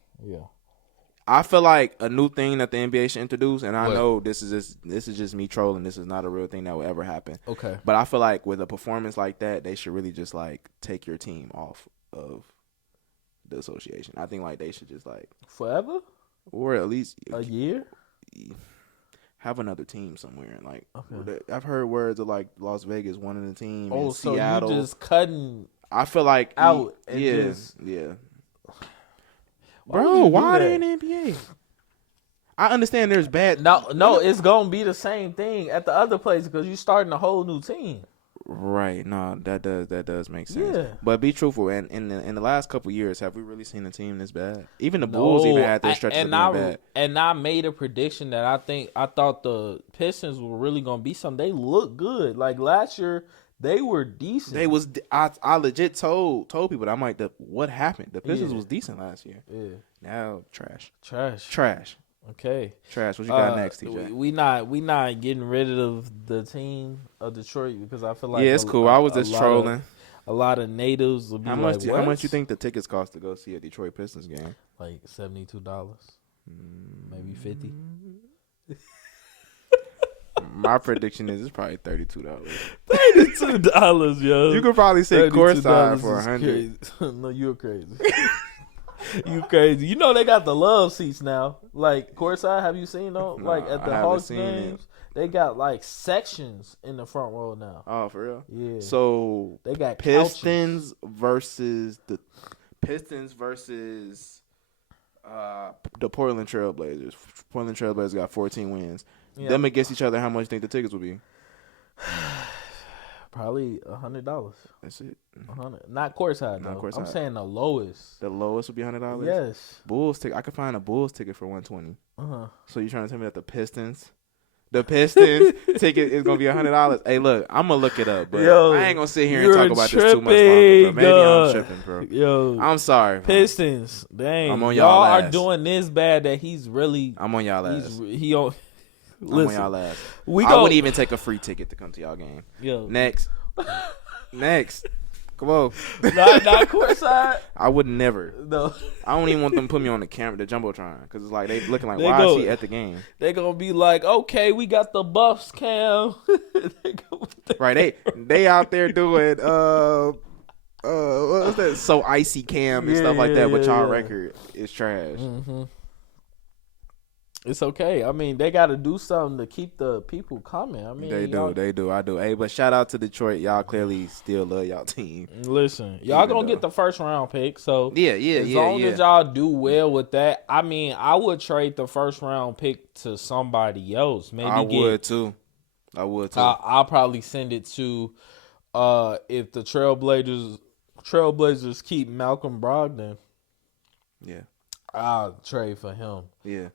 I feel like a new thing that the NBA should introduce, and I know this is just me trolling. This is not a real thing that will ever happen. Okay. But I feel like with a performance like that, they should really just like take your team off of the association. I think like they should just like forever, or at least a year, have another team somewhere. Like I've heard words of like Las Vegas wanting a team. Oh, so Seattle. you just cutting? I feel like out. Yeah. Bro, why they in the NBA? I understand there's bad. No, it's gonna be the same thing at the other place because you're starting a whole new team. Right. No, that does make sense. Yeah. But be truthful. And in the last couple of years, have we really seen a team this bad? Even the Bulls even had their stretches of being bad. And I made a prediction that I thought the Pistons were really gonna be something. They look good. Like last year. They were decent. I legit told people that I'm like, what happened? The Pistons was decent last year. Yeah. Now trash. Okay. Trash. What you got next, TJ? We not getting rid of the team of Detroit because I feel like it's cool. I was just trolling. A lot of natives will be how much you think the tickets cost to go see a Detroit Pistons game? Like $72, maybe $50. My prediction is it's probably $32. $32, yo. You could probably say courtside for $100. No, you're crazy. You crazy. You know they got the love seats now. Like courtside, have you seen them? No, like at the I haven't Hawks seen games, it. they got like sections in the front row now. Oh, for real? Yeah. So they got Pistons couches. versus the Portland Trailblazers. Portland Trailblazers got 14 wins. Yeah. Them against each other, how much do you think the tickets will be? Probably $100. That's it. $100. Not courtside though. Courtside. I'm saying the lowest. The lowest would be $100. Yes. Bulls ticket. I could find a Bulls ticket for $120. So you trying to tell me that the Pistons ticket is gonna be $100? Hey, look, I'm gonna look it up, but I ain't gonna sit here and talk about this too much longer, bro. Maybe I'm tripping, bro. Yo, I'm sorry, bro. Pistons. Dang, I'm on y'all ass. are doing this bad that he's really. I'm on y'all ass. Listen, I'm on y'all ass. I wouldn't even take a free ticket to come to y'all game. Yo, next. Come on. Not courtside. I would never. No. I don't even want them to put me on the camera, the jumbotron, because it's like they looking like, why is he at the game? They gonna be like, okay, we got the Buffs cam. Right, they out there doing what's that? So icy cam and stuff like that. But y'all record is trash. Mm-hmm. It's okay. I mean, they got to do something to keep the people coming. I mean, they do. I do. Hey, but shout out to Detroit. Y'all clearly still love y'all team. Listen, y'all gonna get the first round pick. So as long as y'all do well with that, I mean, I would trade the first round pick to somebody else. Maybe I would too. I'll probably send it to if the Trailblazers keep Malcolm Brogdon. Yeah. I'll trade for him. Yeah.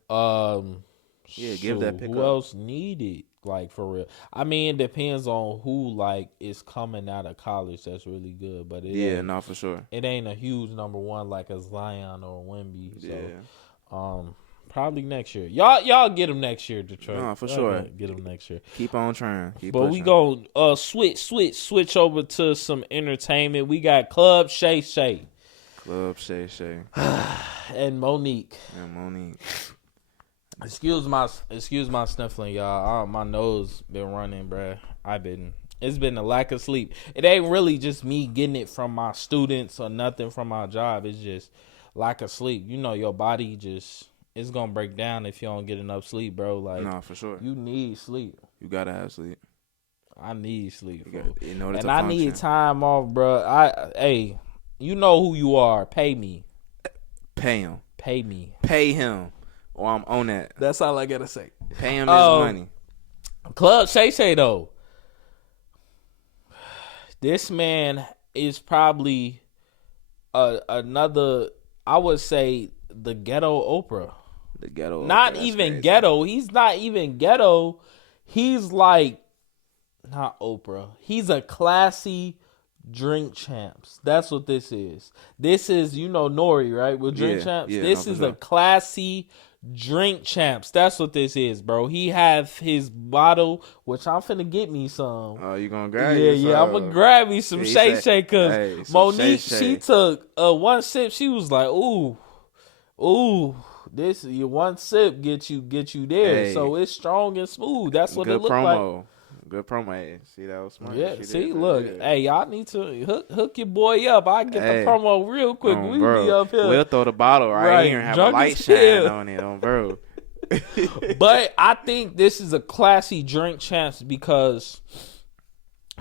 Give that pick. Who else needed? Like for real. I mean, it depends on who like is coming out of college that's really good. But for sure. It ain't a huge number one like a Zion or a Wemby. So probably next year. Y'all get him next year, Detroit. No, for sure. Get him next year. Keep on trying. But we gonna switch over to some entertainment. We got Club Shay Shay. Club Shay Shay. And Monique. Excuse my sniffling, y'all. My nose been running, bruh. It's been a lack of sleep. It ain't really just me getting it from my students or nothing from my job. It's just lack of sleep. You know, your body it's gonna break down if you don't get enough sleep, bro. Like, no, for sure. You need sleep. You gotta have sleep. I need sleep, and I need time off, bro. Hey, you know who you are. Pay me. Pay him. Pay me. Pay him. Or I'm on that. That's all I gotta say. Pay him his money. Club Shay Shay though. This man is probably another. I would say the ghetto Oprah. The ghetto. Not Oprah, even crazy. ghetto. He's not even ghetto. He's like not Oprah. He's a classy Drink Champs. That's what this is. This is, Nori, right? With Drink Champs. This is a classy Drink Champs. That's what this is, bro. He have his bottle, which I'm finna get me some. Oh, you gonna grab me some? Yeah, I'm gonna grab me some Shay Shay, because Monique, she took one sip. She was like, ooh, this your one sip get you there. Hey. So it's strong and smooth. That's what it looked like. Good promo. Hey, see, that was smart. Yeah, hey, y'all need to hook your boy up. I get the promo real quick. We be up here. We'll throw the bottle right here and have a light shine on it, bro. But I think this is a classy Drink Champs because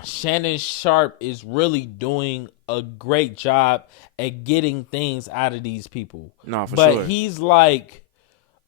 Shannon Sharpe is really doing a great job at getting things out of these people. No, for sure. But he's like,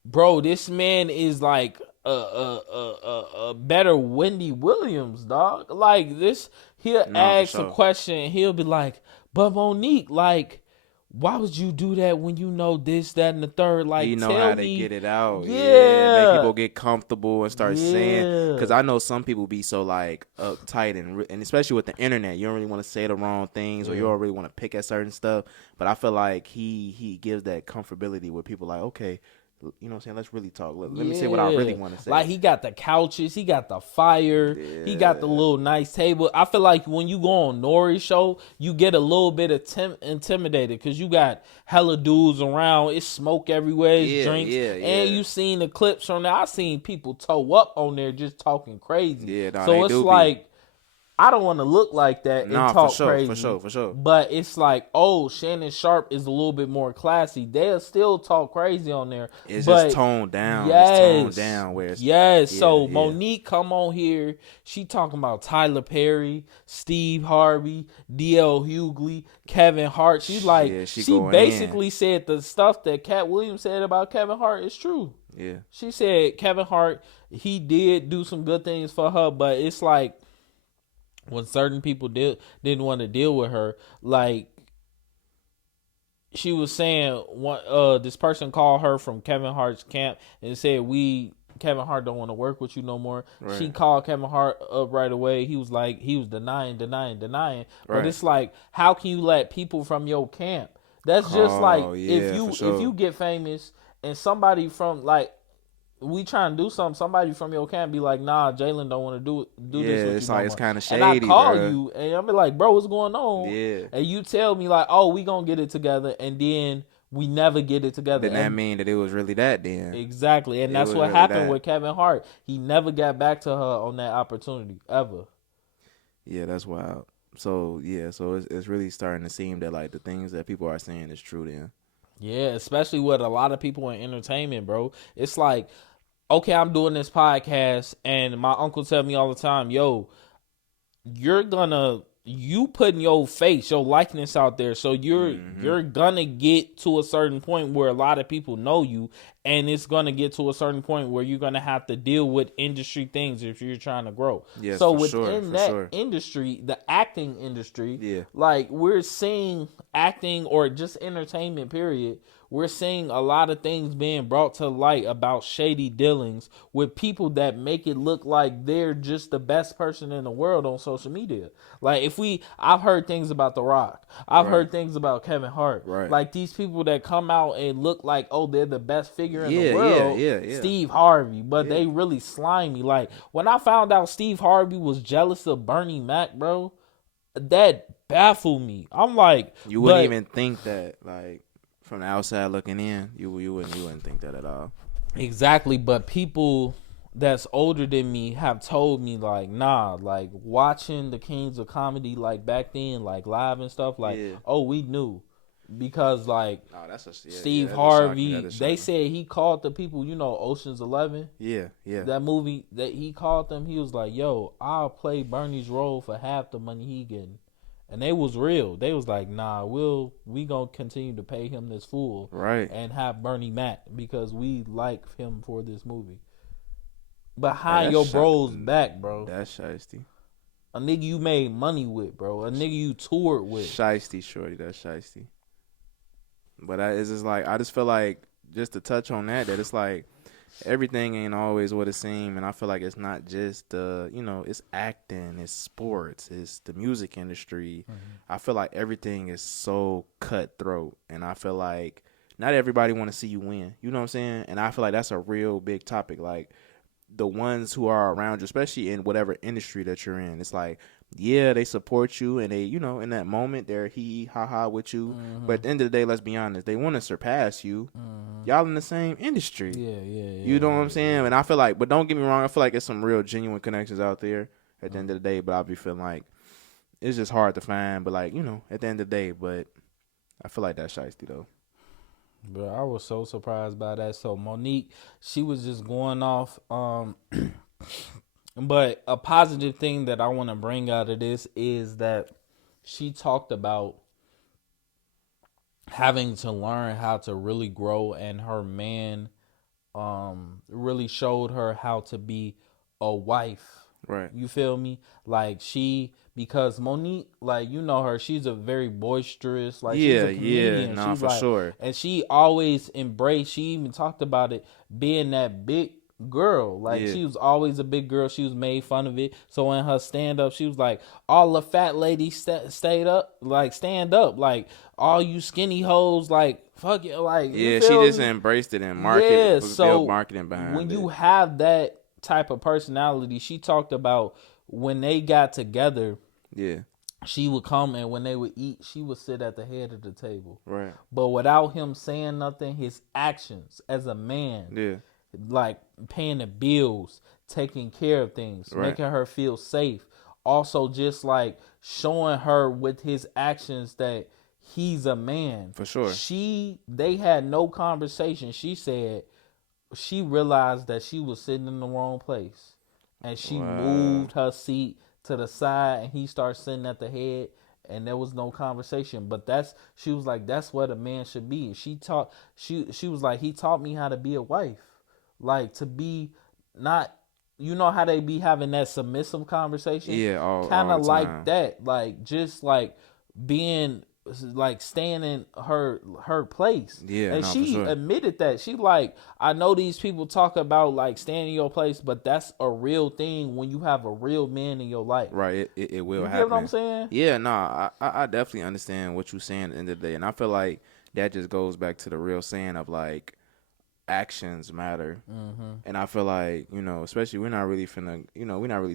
bro, this man is like a better Wendy Williams, dog. Like this, he'll ask a question. He'll be like, "But Monique, like, why would you do that when you know this, that, and the third? Like, you know tell how me." to get it out. Yeah, make people get comfortable and start saying. Because I know some people be so like uptight and especially with the internet, you don't really want to say the wrong things or you don't really want to pick at certain stuff. But I feel like he gives that comfortability where people like, okay, you know what I'm saying? Let's really talk. Let me say what I really want to say. Like, he got the couches, he got the fire, he got the little nice table. I feel like when you go on Nori's show, you get a little bit of intimidated because you got hella dudes around. It's smoke everywhere, it's drinks. And you seen the clips from there. I seen people toe up on there just talking crazy. Yeah, nah, so it's like, I don't want to look like that and talk crazy. For sure. But it's like, oh, Shannon Sharpe is a little bit more classy. They'll still talk crazy on there. It's just toned down. Yes. It's toned down. Where it's, so Monique come on here. She talking about Tyler Perry, Steve Harvey, D.L. Hughley, Kevin Hart. She's like, she basically said the stuff that Cat Williams said about Kevin Hart is true. Yeah. She said Kevin Hart, he did do some good things for her, but it's like, when certain people didn't want to deal with her, like she was saying, this person called her from Kevin Hart's camp and said, Kevin Hart don't want to work with you no more. Right. She called Kevin Hart up right away. He was denying. Right. But it's like, how can you let people from your camp? That's just if you get famous and somebody from we trying to do something, somebody from your camp be like, nah, Jalen don't want to do this with it's you like, no it's more. kind of shady, and I call bro. you, and I'll be like, bro, what's going on? Yeah. And you tell me like, oh, we gonna get it together, and then we never get it together. Then that mean that it was really that then. Exactly, and that's what really happened with Kevin Hart. He never got back to her on that opportunity, ever. Yeah, that's wild. So, it's really starting to seem that, like, the things that people are saying is true then. Yeah, especially with a lot of people in entertainment, bro. It's like, okay, I'm doing this podcast, and my uncle tell me all the time, yo, you putting your face, your likeness out there, so you're gonna get to a certain point where a lot of people know you, and it's gonna get to a certain point where you're gonna have to deal with industry things if you're trying to grow. Yes, so within that industry, the acting industry, like we're seeing acting or just entertainment period, we're seeing a lot of things being brought to light about shady dealings with people that make it look like they're just the best person in the world on social media. Like I've heard things about The Rock. I've heard things about Kevin Hart. Right. Like these people that come out and look like, oh, they're the best figure in the world. Steve Harvey, but they really slimy. Like when I found out Steve Harvey was jealous of Bernie Mac, bro, that baffled me. I'm like, you wouldn't even think that, like, from the outside looking in, you wouldn't think that at all. Exactly, but people that's older than me have told me, like, nah, like watching the Kings of Comedy, like back then, like live and stuff, like, oh, we knew. Because like Steve Harvey, they said he called the people, Ocean's 11. Yeah. That movie, that he called them, he was like, yo, I'll play Bernie's role for half the money he getting. And they was real. They was like, nah, we gonna continue to pay him this full, right? And have Bernie Mac because we like him for this movie. Behind your bros back, bro. That's shiesty. A nigga you made money with, bro. A nigga you toured with. Shiesty, shorty. That's shiesty. But it's just like, I just feel like, just to touch on that it's like, everything ain't always what it seems, and I feel like it's not just it's acting, it's sports, it's the music industry. I feel like everything is so cutthroat, and I feel like not everybody want to see you win. You know what I'm saying? And I feel like that's a real big topic. Like the ones who are around you, especially in whatever industry that you're in, it's like, yeah, they support you, and they, in that moment, they're ha with you. But at the end of the day, let's be honest, they want to surpass you. Y'all in the same industry. Yeah. You know what I'm saying? And I feel like, but don't get me wrong, I feel like there's some real genuine connections out there at the end of the day, but I'll be feeling like it's just hard to find. But like, at the end of the day, but I feel like that's shiesty though. But I was so surprised by that. So Monique, she was just going off. But a positive thing that I want to bring out of this is that she talked about having to learn how to really grow, and her man really showed her how to be a wife. Right. You feel me? Like because Monique, like, her, she's a very boisterous, like, she's a comedian. Nah, for sure. And she always embraced, she even talked about it, being that big girl. Like, she was always a big girl. She was made fun of it. So in her stand up, she was like, all the fat ladies stand up. Like, all you skinny hoes, like, fuck it. Like, Yeah, you she feel just me? embraced it and marketed, So marketing behind when it. you have that type of personality, she talked about when they got together. Yeah. She would come, and when they would eat, she would sit at the head of the table. Right. But without him saying nothing, his actions as a man, like paying the bills, taking care of things, making her feel safe. Also, just like showing her with his actions that he's a man. For sure. They had no conversation. She said she realized that she was sitting in the wrong place, and she moved her seat to the side, and he started sitting at the head, and there was no conversation. But she was like, that's what a man should be. She was like, he taught me how to be a wife, like to be not, you know how they be having that submissive conversation, kind of like that, like just like being like staying in her place. And she admitted that. She like, I know these people talk about like staying in your place, but that's a real thing when you have a real man in your life. Right. It will happen. You get what I'm saying? Yeah, no, I definitely understand what you're saying at the end of the day. And I feel like that just goes back to the real saying of like actions matter. And I feel like, especially we're not really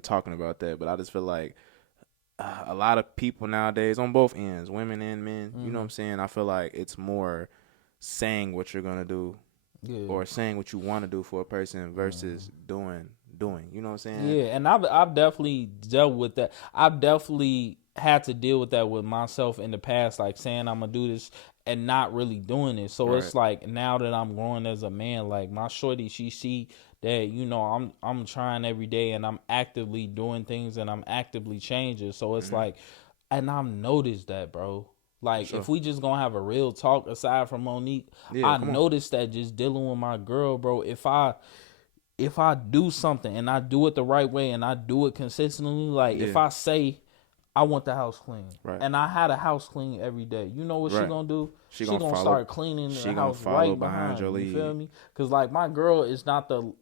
talking about that, but I just feel like a lot of people nowadays on both ends, women and men, you know what I'm saying? I feel like it's more saying what you're going to do or saying what you want to do for a person versus doing, you know what I'm saying? Yeah, and I've definitely dealt with that. I've definitely had to deal with that with myself in the past, like saying I'm going to do this and not really doing it. So it's like now that I'm growing as a man, like my shorty, she see that, I'm trying every day and I'm actively doing things and I'm actively changing. So it's like, and I've noticed that, bro. Like, if we just gonna have a real talk aside from Monique, I noticed that just dealing with my girl, bro, if I do something and I do it the right way and I do it consistently, like if I say I want the house clean and I had a house clean every day, you know what she gonna do? She gonna start cleaning the house right behind your lead. You feel me? Because like my girl is not the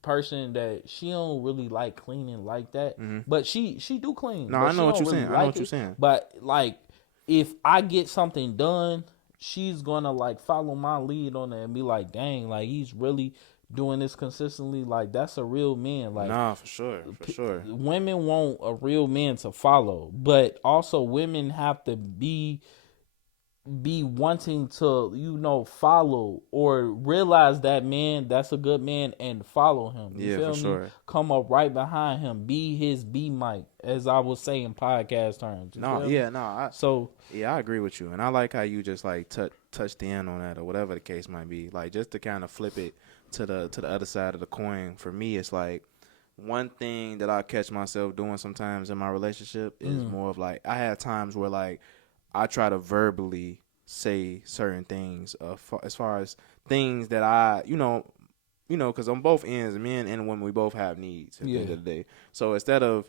person that she don't really like cleaning like that, but she do clean. No, I know what you're saying. I know what you're saying. But like if I get something done, she's gonna like follow my lead on it and be like, dang, like he's really doing this consistently. Like that's a real man. Like, nah, for sure. Women want a real man to follow, but also women have to be wanting to follow or realize that man, that's a good man, and follow him. You feel me? Sure. Come up right behind him, be his Mike, as I was saying podcast terms. I agree with you, and I like how you just like touched in on that or whatever the case might be. Like just to kind of flip it to the other side of the coin. For me, it's like one thing that I catch myself doing sometimes in my relationship is more of like I have times where like I try to verbally say certain things as far as things that I, because on both ends, men and women, we both have needs at the end of the day. So instead of,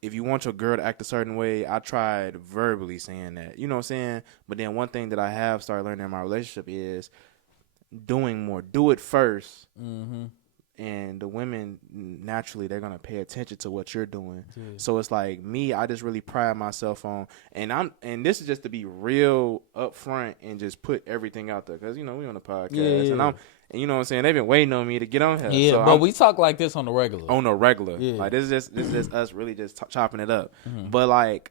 if you want your girl to act a certain way, I tried verbally saying that, you know what I'm saying? But then one thing that I have started learning in my relationship is doing more. Do it first. And the women, naturally, they're going to pay attention to what you're doing. So it's like me, I just really pride myself on, and this is just to be real upfront and just put everything out there. Because, we on the podcast. And you know what I'm saying? They've been waiting on me to get on here. Yeah, so but we talk like this on the regular. Like this is just us really just chopping it up. But like,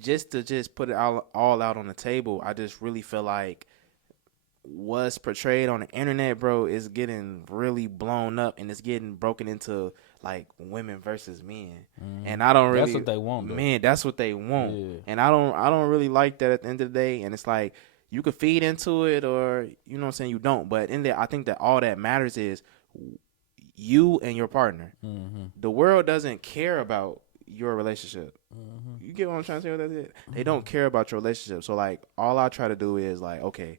just to put it all out on the table, I just really feel like what's portrayed on the internet, bro, is getting really blown up and it's getting broken into like women versus men. And I don't really, that's what they want, though. Man, that's what they want. And I don't really like that at the end of the day. And it's like you could feed into it or you know what I'm saying, you don't. But in there, I think that all that matters is you and your partner. The world doesn't care about your relationship. You get what I'm trying to say with that? They don't care about your relationship. So like all I try to do is like, okay,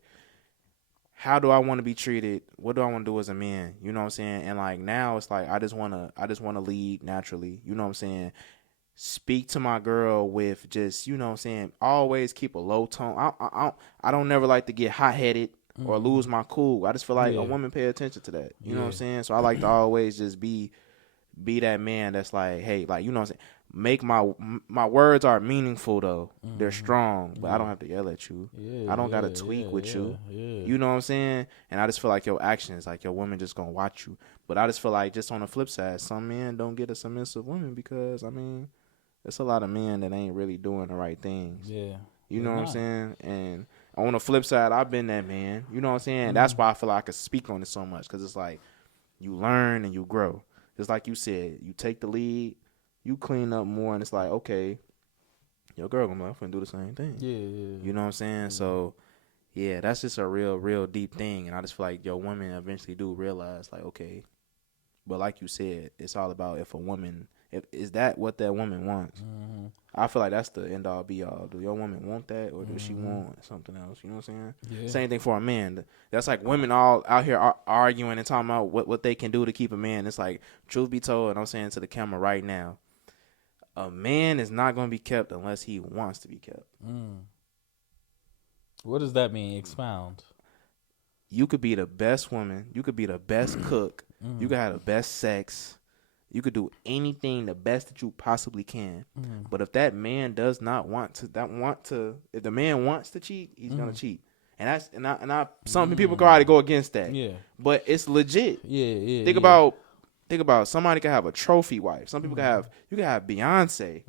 how do I want to be treated? What do I want to do as a man? You know what I'm saying? And like now it's like I just want to lead naturally. You know what I'm saying? Speak to my girl with just, you know what I'm saying, always keep a low tone. I don't never like to get hot-headed or lose my cool. I just feel like a woman pay attention to that. You know what I'm saying? So I like to always just be that man that's like, hey, like, you know what I'm saying? Make my words are meaningful though. They're strong, but I don't have to yell at you. I don't gotta tweak with you. You know what I'm saying? And I just feel like your actions, like your woman just gonna watch you. But I just feel like just on the flip side, some men don't get a submissive woman because I mean, there's a lot of men that ain't really doing the right things. Yeah. You know what I'm saying? And on the flip side, I've been that man. You know what I'm saying? That's why I feel like I can speak on it so much because it's like you learn and you grow. Just like you said, you take the lead, you clean up more, and it's like, okay, your girl gonna be like, I'm finna do the same thing. Yeah. You know what I'm saying? So, yeah, that's just a real deep thing. And I just feel like your women eventually do realize, like, okay, but like you said, it's all about if a woman, is that what that woman wants? I feel like that's the end all be all. Do your woman want that, or does she want something else? You know what I'm saying? Yeah. Same thing for a man. That's like women all out here arguing and talking about what they can do to keep a man. It's like, truth be told, and I'm saying to the camera right now, a man is not going to be kept unless he wants to be kept. What does that mean? Expound. You could be the best woman. You could be the best cook. You could have the best sex. You could do anything the best that you possibly can. But if that man does not want to, if the man wants to cheat, he's gonna cheat. And that's some people try to go against that. Yeah. But it's legit. Yeah. Think about somebody can have a trophy wife. Some people you can have Beyonce.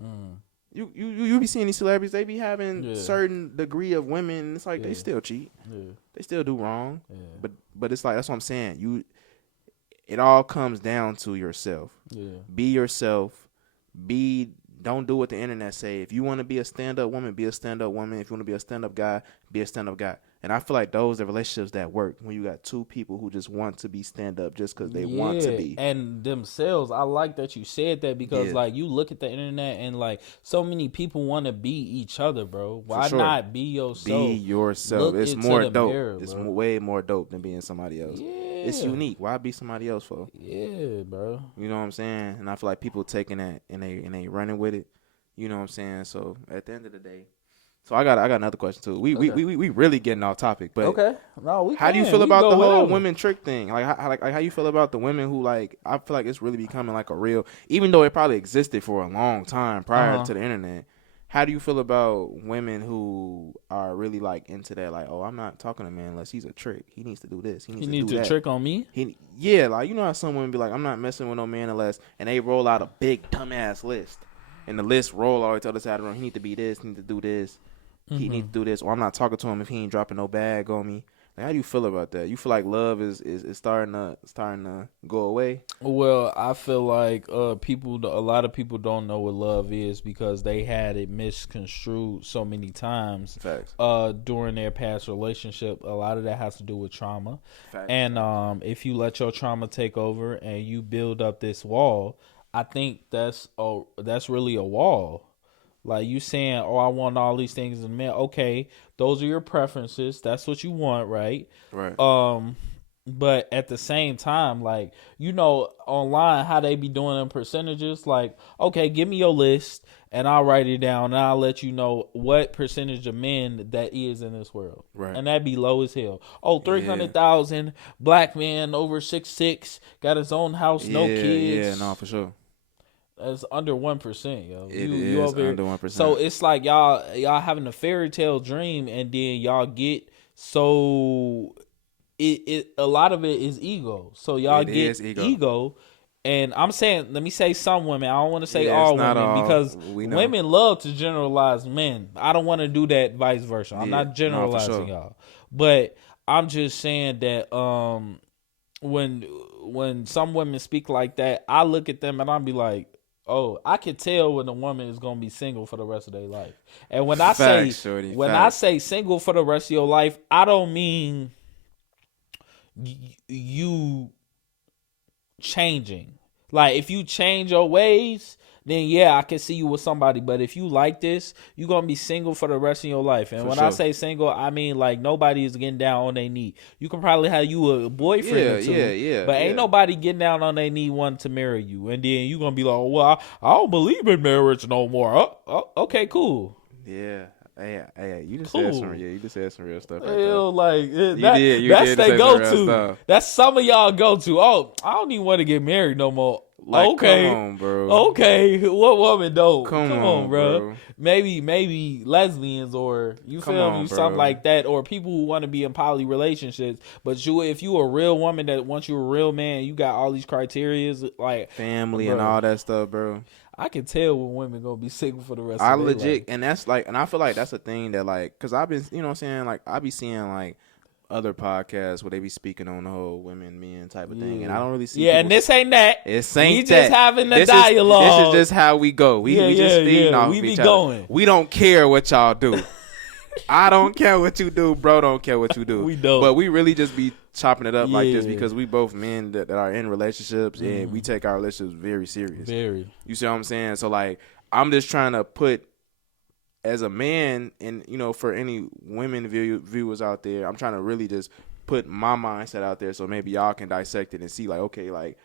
You be seeing these celebrities, they be having certain degree of women, and it's like they still cheat. Yeah. They still do wrong. Yeah. But it's like, that's what I'm saying. It all comes down to yourself. Yeah. Be yourself. Don't do what the internet say. If you want to be a stand-up woman, be a stand-up woman. If you want to be a stand-up guy, be a stand-up guy. And I feel like those are relationships that work when you got two people who just want to be stand-up just because they want to be. And themselves. I like that you said that because, like, you look at the internet and, like, so many people want to be each other, bro. Why not be yourself? Be yourself. It's more dope. It's way more dope than being somebody else. Yeah. It's unique. Why be somebody else for? Yeah, bro. You know what I'm saying? And I feel like people taking that and they running with it. You know what I'm saying? So at the end of the day, so I got another question too. We really getting off topic, but how do you feel about the whole women trick thing? Like how you feel about the women who, like, I feel like it's really becoming like a real, even though it probably existed for a long time prior to the internet. How do you feel about women who are really like into that? Like, oh, I'm not talking to a man unless he's a trick. He needs to do this. He needs to trick on me. Like, you know how some women be like, I'm not messing with no man unless, and they roll out a big dumbass list, and the list roll all the way to the other side of the room. He need to be this. He need to do this. He needs to do this. Or I'm not talking to him if he ain't dropping no bag on me. Like, how do you feel about that? You feel like love is starting to go away? Well, I feel like a lot of people don't know what love is because they had it misconstrued so many times. Facts. During their past relationship. A lot of that has to do with trauma. Facts. And if you let your trauma take over and you build up this wall, I think that's really a wall. Like, you saying, oh, I want all these things in men. Okay, those are your preferences. That's what you want, right? Right. But at the same time, like, you know, online, how they be doing them percentages. Like, okay, give me your list, and I'll write it down, and I'll let you know what percentage of men that is in this world. Right. And that'd be low as hell. Oh, 300,000, black man, over 6'6", got his own house, no kids. Yeah, no, for sure. That's under 1%, yo. It is under 1%. So it's like y'all having a fairy tale dream, and then y'all get so it a lot of it is ego. So y'all get ego. And I'm saying, let me say some women. I don't want to say all women because women love to generalize men. I don't want to do that vice versa. I'm not generalizing y'all, but I'm just saying that when some women speak like that, I look at them and I'll be like, oh, I can tell when a woman is gonna be single for the rest of their life. And when I say single for the rest of your life, I don't mean you changing. Like, if you change your ways, then yeah, I can see you with somebody. But if you like this, you're going to be single for the rest of your life. And when I say single, I mean, like, nobody is getting down on their knee. You can probably have you a boyfriend or two. But ain't nobody getting down on their knee wanting to marry you. And then you're going to be like, well, I don't believe in marriage no more. Oh, okay, cool. Yeah. Hey, you just Cool. said some. Yeah, you just said some real stuff. Right Hell, like you that's did they say go some real to. stuff. That's some of y'all go to. Oh, I don't even want to get married no more. Like, okay, come on, bro. Okay, what woman don't? Come on, bro. Maybe lesbians or you Come feel on, me, bro. something like that, or people who want to be in poly relationships. But if you a real woman that wants you a real man, you got all these criterias like family bro, and all that stuff, bro. I can tell when women gonna be single for the rest I of their legit, life. and that's like, and I feel like that's a thing that like, cause I've been, you know what I'm saying, like I be seeing like other podcasts where they be speaking on the whole women men type of thing, and I don't really see. Yeah, and this ain't that. It ain't we just having the dialogue. This is just how we go. We just feeding off we of be each going. other. We don't care what y'all do. I don't care what you do, bro. Don't care what you do. We don't. But we really just be chopping it up like this because we both men that are in relationships and we take our relationships very serious. Very. You see what I'm saying? So like, I'm just trying to put as a man, and you know, for any women viewers out there, I'm trying to really just put my mindset out there so maybe y'all can dissect it and see like, okay, like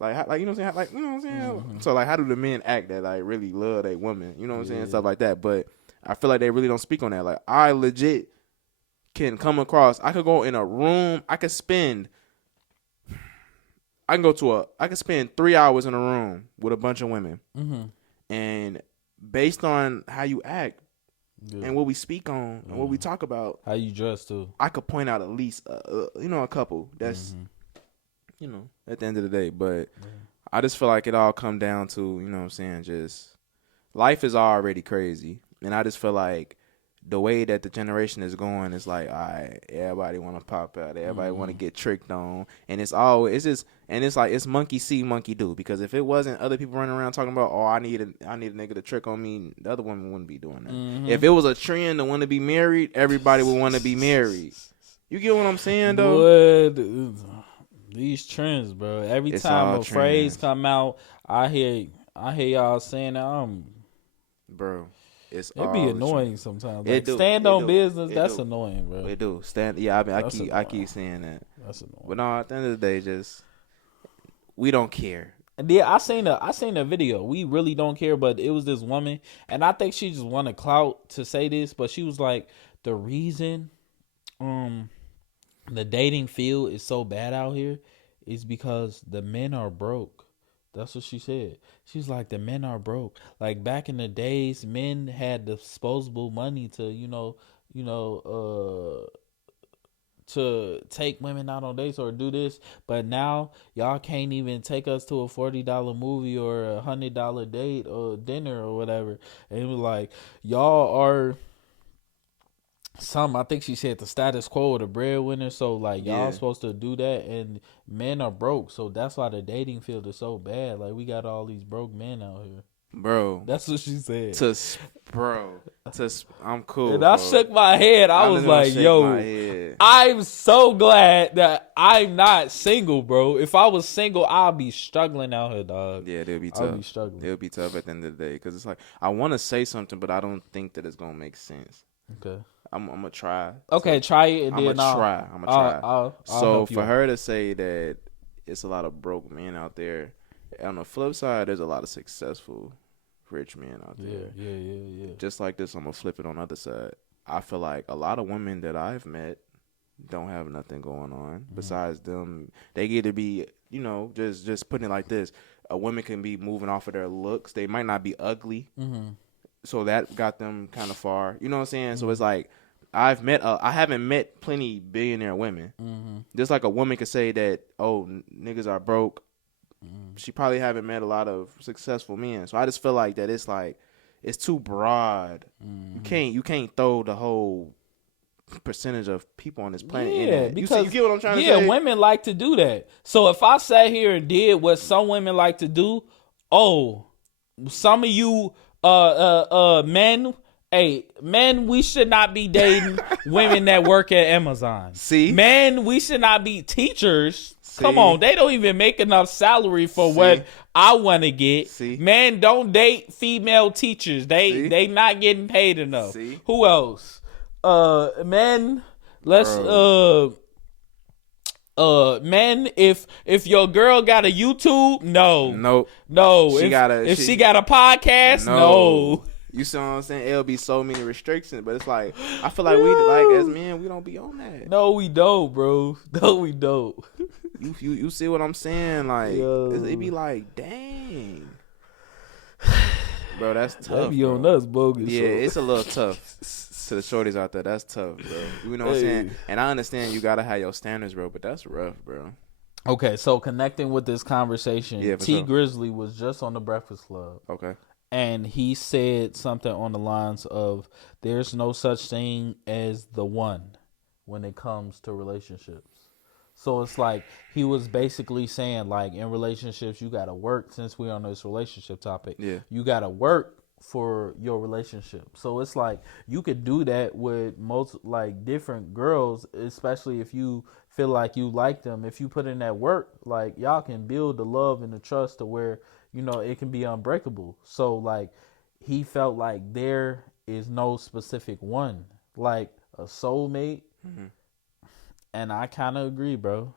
you know what I'm saying, like, you know what I'm saying. Mm-hmm. So like, how do the men act that like really love a woman? You know what I'm saying, stuff like that. But I feel like they really don't speak on that. Like, I legit can come across. I could go in a room. I could spend 3 hours in a room with a bunch of women, and based on how you act and what we speak on and what we talk about, how you dress too, I could point out at least a couple that's you know, at the end of the day. But I just feel like it all come down to, you know what I'm saying, just life is already crazy, and I just feel like the way that the generation is going is like, all right, everybody want to pop out, everybody want to get tricked on, and it's like it's monkey see, monkey do. Because if it wasn't other people running around talking about, oh, I need a nigga to trick on me, the other women wouldn't be doing that. If it was a trend to want to be married, everybody would want to be married. You get what I'm saying, though? These trends, bro. Every time a phrase come out, I hear y'all saying that. Bro. It be annoying sometimes. Like, stand on business, that's annoying, bro. It do. Yeah, I keep saying that. That's annoying. But no, at the end of the day, just we don't care. Yeah, I seen a video. We really don't care, but it was this woman, and I think she just wanted clout to say this, but she was like, the reason the dating field is so bad out here is because the men are broke. That's what she said. She's like, the men are broke. Like, back in the days, men had disposable money to, to take women out on dates or do this. But now, y'all can't even take us to a $40 movie or a $100 date or dinner or whatever. And it was like, y'all are I think she said the status quo of the breadwinner. So like, y'all supposed to do that, and men are broke. So that's why the dating field is so bad. Like, we got all these broke men out here, bro. That's what she said. I'm cool. And I shook my head. I was like, yo, I'm so glad that I'm not single, bro. If I was single, I'd be struggling out here, dog. Yeah, they'll be tough. I'll be struggling. They'll be tough at the end of the day, because it's like, I want to say something, but I don't think that it's gonna make sense. Okay. I'm gonna try. Okay, try it, and then I'm gonna try. I'll so for her to say that it's a lot of broke men out there, on the flip side, there's a lot of successful rich men out there. Yeah. Just like this, I'm gonna flip it on the other side. I feel like a lot of women that I've met don't have nothing going on besides them. They get to be, just putting it like this: a woman can be moving off of their looks. They might not be ugly. So that got them kind of far. You know what I'm saying? So it's like, I haven't met plenty billionaire women. Just like a woman could say that, oh, niggas are broke. She probably haven't met a lot of successful men. So I just feel like that it's too broad. You can't throw the whole percentage of people on this planet in that. Because you get what I'm trying to say? Yeah, women like to do that. So if I sat here and did what some women like to do, some of you men, we should not be dating women that work at Amazon. See? Men, we should not be teachers. See? Come on, they don't even make enough salary for what I want to get. See? Men, don't date female teachers. They not getting paid enough. See? Who else? Men, let's men, if your girl got a YouTube, no. Nope. If she got a podcast, no. You see what I'm saying? It'll be so many restrictions, but it's like I feel like we like as men we don't be on that. No, we don't, bro. No, we don't. You see what I'm saying? Like it be like, dang, bro, that's tough. That be bro. on us, bogus. Yeah, it's a little tough to the shorties out there. That's tough, bro. You know what I'm saying? And I understand you gotta have your standards, bro, but that's rough, bro. Okay, so connecting with this conversation, Tee sure. Grizzley was just on the Breakfast Club. Okay. And he said something on the lines of, there's no such thing as the one when it comes to relationships. So it's like he was basically saying, like, in relationships, you got to work, since we're on this relationship topic. Yeah. You got to work for your relationship. So it's like you could do that with most, like, different girls, especially if you feel like you like them. If you put in that work, like, y'all can build the love and the trust to where, you know, it can be unbreakable. So, like, he felt like there is no specific one, like a soulmate. Mm-hmm. And I kind of agree, bro.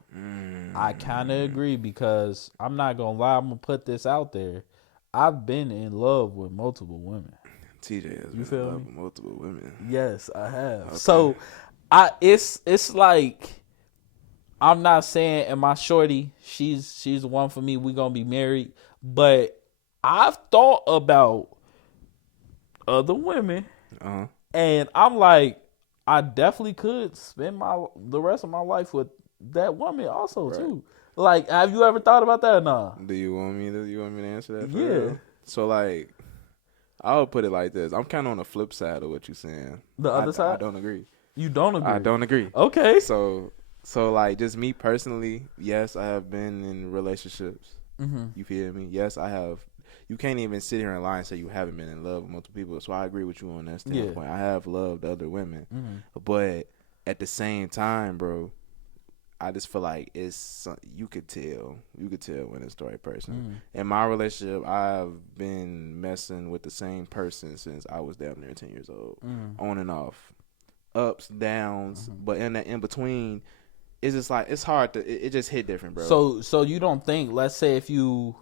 I kind of agree, because I'm not going to lie. I'm going to put this out there. I've been in love with multiple women. TJ has been in love with multiple women. Yes, I have. Okay. So, it's like, I'm not saying, and my shorty, she's the one for me. We're going to be married. But I've thought about other women, and I'm like, I definitely could spend the rest of my life with that woman also, too. Like, have you ever thought about that or not? Do you want me to answer that? Yeah. Real? So, like, I would put it like this. I'm kind of on the flip side of what you're saying. The other side? I don't agree. You don't agree? I don't agree. Okay. So like, just me personally, yes, I have been in relationships. Mm-hmm. You feel me? Yes, I have. You can't even sit here and lie and say you haven't been in love with multiple people. So I agree with you on that standpoint. Yeah. I have loved other women. Mm-hmm. But at the same time, bro, I just feel like you could tell when it's the right person. Mm-hmm. In my relationship, I've been messing with the same person since I was damn near 10 years old, on and off, ups, downs. Mm-hmm. But in that in between, it's just like it's hard to. It just hit different, bro. So you don't think? Let's say if you,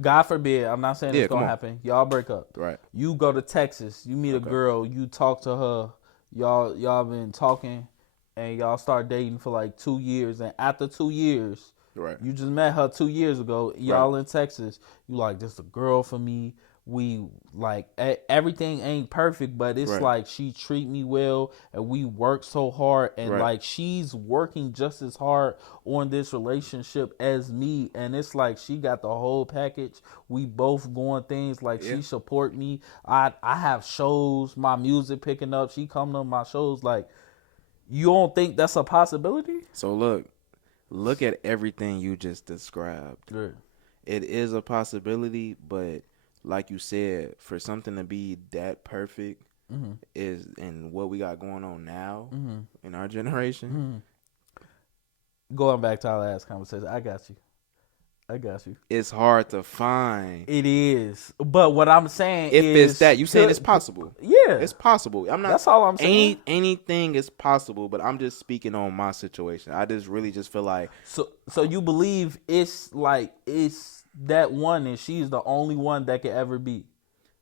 God forbid, I'm not saying it's gonna happen. Y'all break up. Right. You go to Texas. You meet a girl. You talk to her. Y'all been talking, and y'all start dating for like 2 years. And after 2 years, right, you just met her 2 years ago. Y'all in Texas. You like, this is a girl for me. We like everything ain't perfect, but it's like she treat me well, and we work so hard, and like she's working just as hard on this relationship as me, and it's like she got the whole package. We both going things like she support me. I have shows, my music picking up. She come to my shows. Like, you don't think that's a possibility? So look at everything you just described. Yeah. It is a possibility, but like you said, for something to be that perfect is in what we got going on now in our generation. Going back to our last conversation, I got you. It's hard to find. It is. But what I'm saying if is, it's that, you saying it's possible. Yeah. It's possible. I'm not. That's all I'm saying. Anything is possible, but I'm just speaking on my situation. I just really just feel like. So you believe it's that one, and she's the only one that could ever be.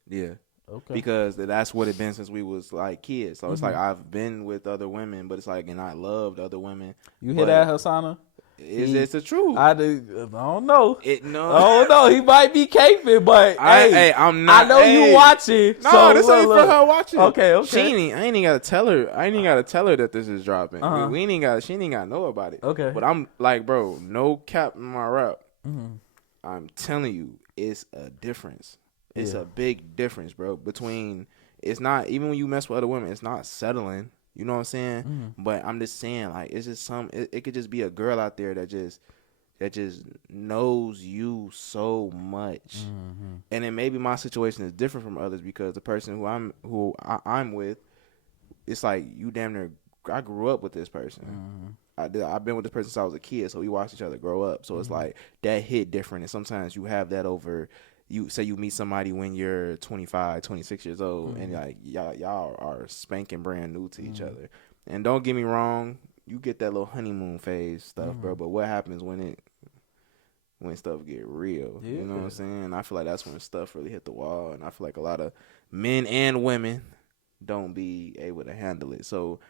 Yeah. Okay. Because that's what it's been since we was like kids. So it's like I've been with other women, but it's like, and I loved other women. You hear that, Hassana? It's the truth. I don't know. I don't know. He might be caping, but I'm not. I know you watching. No, so this ain't for her watching. Okay. I ain't even gotta tell her. I ain't even gotta tell her that this is dropping. She ain't gotta know about it. Okay. But I'm like, bro, no cap in my rap. I'm telling you, it's a difference. It's a big difference, bro. Between, it's not, even when you mess with other women, it's not settling. You know what I'm saying? But I'm just saying, like, it's just it could just be a girl out there that just knows you so much. And then maybe my situation is different from others, because the person who I'm with, it's like, you damn near, I grew up with this person. I've been with this person since I was a kid, so we watched each other grow up. So it's like, that hit different. And sometimes you have that over, you say you meet somebody when you're 25, 26 years old, and like y'all are spanking brand new to each other. And don't get me wrong, you get that little honeymoon phase stuff, bro. But what happens when stuff get real? You know what I'm saying? I feel like that's when stuff really hit the wall. And I feel like a lot of men and women don't be able to handle it. So,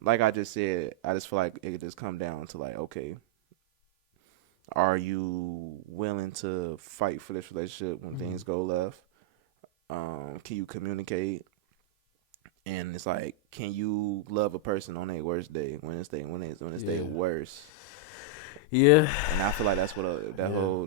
like I just said, I just feel like it could just come down to like, okay, are you willing to fight for this relationship when things go left? Can you communicate? And it's like, can you love a person on their worst day when it's their worst? Yeah. And I feel like that's what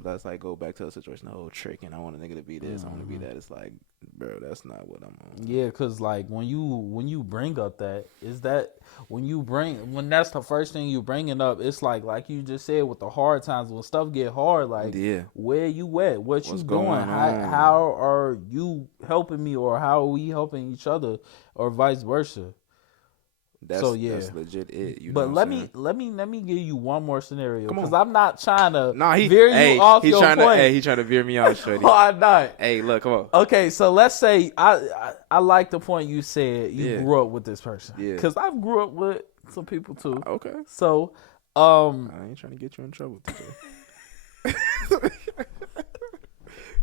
that's like go back to the situation, the whole trick, and I want a nigga to be this, I want to be that. It's like, bro, that's not what I'm on. Yeah, cause like when you bring up that, is that when that's the first thing you bringing up, it's like you just said with the hard times, when stuff get hard, like where you at, what's you doing, how are you helping me, or how are we helping each other, or vice versa. That's legit it. You but know let me give you one more scenario, because I'm not trying to veer you off your point. He trying to veer me off, shorty. Why not? Hey, look, come on. Okay, so let's say I like the point you said you grew up with this person. Yeah. Because I grew up with some people too. Okay. So I ain't trying to get you in trouble today.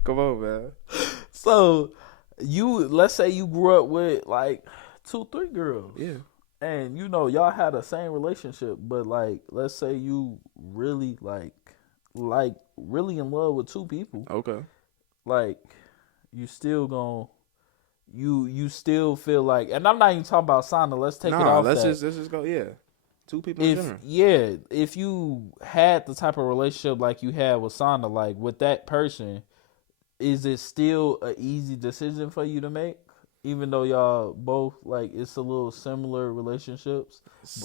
Come on, man. So let's say you grew up with like 2-3 girls. Yeah. And you know y'all had the same relationship, but like let's say you really like really in love with 2 people. Okay. Like you still you still feel like, and I'm not even talking about Sana. Let's take it off. Let's just go. Yeah, 2 people in general. Yeah, if you had the type of relationship like you had with Sana, like with that person, is it still an easy decision for you to make? Even though y'all both, like, it's a little similar relationships,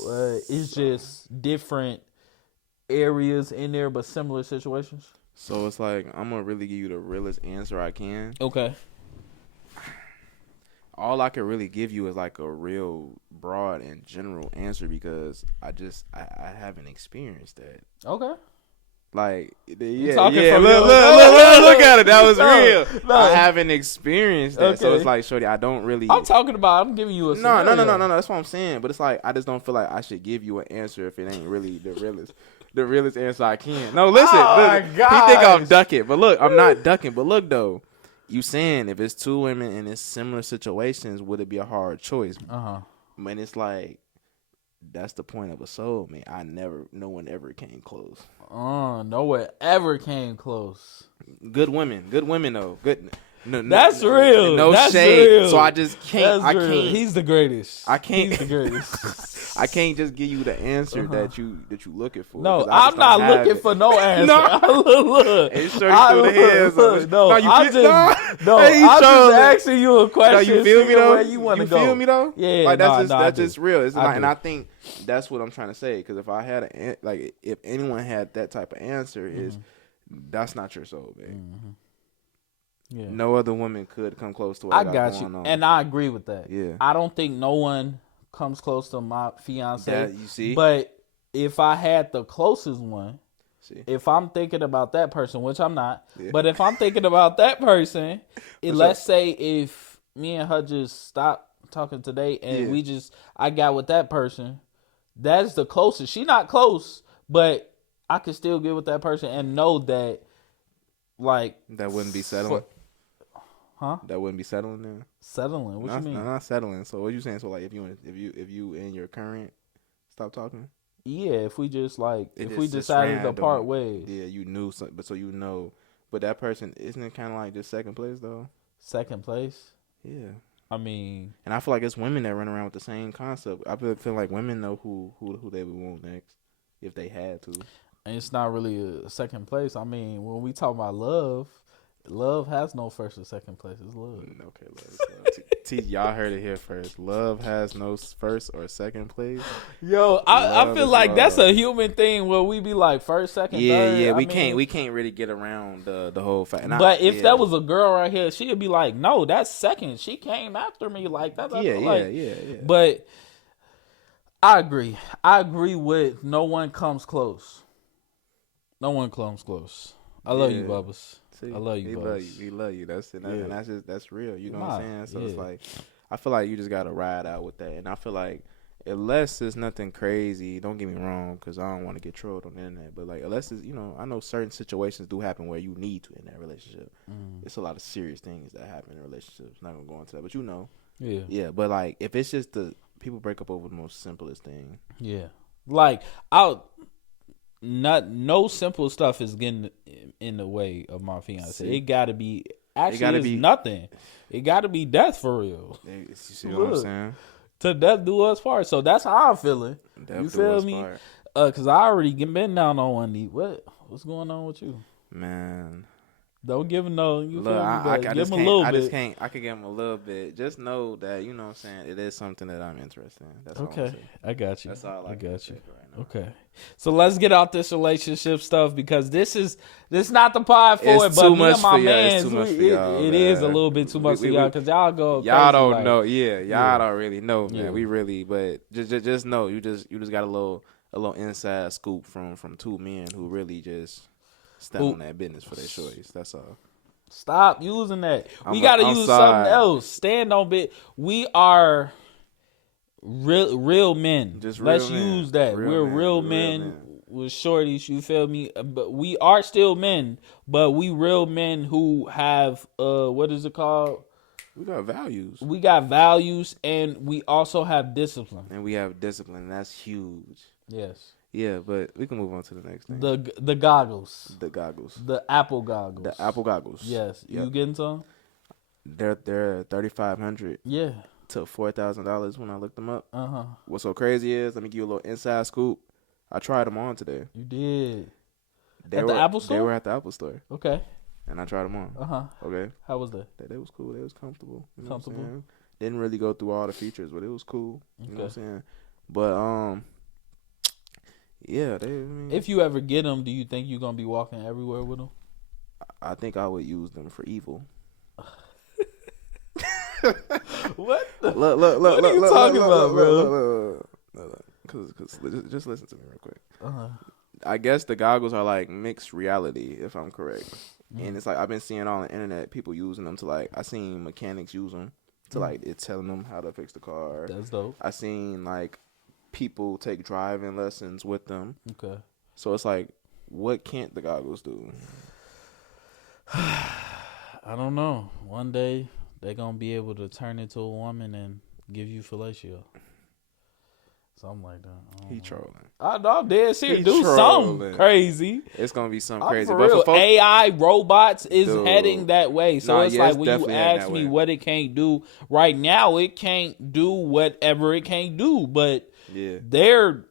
but it's just different areas in there, but similar situations. So it's like, I'm going to really give you the realest answer I can. Okay. All I can really give you is like a real broad and general answer, because I haven't experienced that. Okay. Like, look at it. That was real. No. I haven't experienced that. Okay. So it's like, shorty, I don't really. I'm giving you a scenario. No. That's what I'm saying. But it's like, I just don't feel like I should give you an answer if it ain't really the realest answer I can. No, listen. My God. He think I'm ducking. But look, I'm not ducking. But look, though. You saying if it's 2 women in it's similar situations, would it be a hard choice? Man, it's like, that's the point of a soulmate. No one ever came close. No one ever came close. Good women though. Good. No, that's real. No that's shade. Real. So I just can't. That's real. He's the greatest. I can't. He's the greatest. I can't just give you the answer that you looking for. No, I'm not looking for no answer. No. Look. Hey, sure, I'm just asking you a question. No, you feel me though? You feel me though? Yeah. Like that's just real. It's like, and I think that's what I'm trying to say. Because if I had if anyone had that type of answer, is that's not your soul, babe. Mm-hmm. Yeah. No other woman could come close to what I got going on. And I agree with that. Yeah. I don't think no one comes close to my fiance. That, you see? But if I had the closest one, if I'm thinking about that person, which I'm not, but if I'm thinking about that person, let's say if me and her just stop talking today and I got with that person, that's the closest. She not close, but I could still get with that person and know that, like, that wouldn't be settling. Huh? That wouldn't be settling then. Settling? What you mean? Not settling. So what you saying? So like, if you and your current stop talking? Yeah. If we just decided to part ways. Yeah, you knew something, but so you know, but that person isn't it kind of like just second place though? Second place? Yeah. I mean, and I feel like it's women that run around with the same concept. I feel like women know who they would want next if they had to. And it's not really a second place. I mean, when we talk about love has no first or second place. It's love. Okay, love. Y'all heard it here first. Love has no first or second place. Yo, I feel like that's a human thing where we be like first, second, third. Yeah, we can't really get around the whole fact. But if that was a girl right here, she'd be like, no, that's second. She came after me like that. Yeah. But I agree. I agree with no one comes close. No one comes close. I love you, Bubbas. See, I love you, Bubbas. We love you. That's it. And that's real. You know what I'm saying? So it's like, I feel like you just gotta ride out with that. And I feel like unless it's nothing crazy. Don't get me wrong, because I don't want to get trolled on the internet. But like, unless it's, I know certain situations do happen where you need to in that relationship. It's a lot of serious things that happen in relationships. Not gonna go into that, but yeah. But like, if it's just people break up over the most simplest thing. Yeah, like no simple stuff is getting in the way of my fiance. See? It gotta be. Actually, it's nothing. It gotta be death for real. You see what I'm saying? To death do us part. So that's how I'm feeling. Death you feel me? Cause I already been down on one knee. What's going on with you? Man. Don't give him no. You feel me? I give him a little bit. I just can't. I can give him a little bit. Just know that, you know what I'm saying, it is something that I'm interested in. That's okay. All I got you. That's all I got you. Right now. Okay. So let's get out this relationship stuff, because this not the pod for it, but me and my man, it is a little bit too much for y'all, because y'all go y'all crazy, don't know. Y'all don't really know, man. Yeah. We really, but just know you just got a little inside scoop from two men who really just stand on that business for their choice. That's all. Stop using that. We got to use something else. Stand on bit. We are real men. Let's use that. We're real men with shorties. You feel me? But we are still men. But we real men who have what is it called? We got values. We got values, and we also have discipline. And we have discipline. That's huge. Yes. Yeah, but we can move on to the next thing. The goggles. The goggles. The Apple goggles. The Apple goggles. Yes. Yep. You getting some? They're $3,500. Yeah. To $4,000 when I looked them up. What's so crazy is, let me give you a little inside scoop. I tried them on today. You did. At the Apple store? They were at the Apple store. Okay. And I tried them on. Okay. How was that? They was cool. They was comfortable. You know comfortable. What I'm saying? Didn't really go through all the features, but it was cool. You know what I'm saying? But yeah. If you ever get them, do you think you're gonna be walking everywhere with them? I think I would use them for evil. What? What are you talking about, bro? Because just listen to me real quick. I guess the goggles are like mixed reality, if I'm correct. And it's like, I've been seeing on the internet people using them to, like, I seen mechanics use them to, like, it's telling them how to fix the car. That's dope. I seen, like, people take driving lessons with them. Okay. So it's like, what can't the goggles do? I don't know. One day they're gonna be able to turn into a woman and give you fellatio. Something like that. He trolling. I'm dead serious. Do something crazy. It's gonna be something crazy. For real. AI robots is heading that way. So it's like, when you ask me what it can't do right now, it can't do whatever it can't do. But they're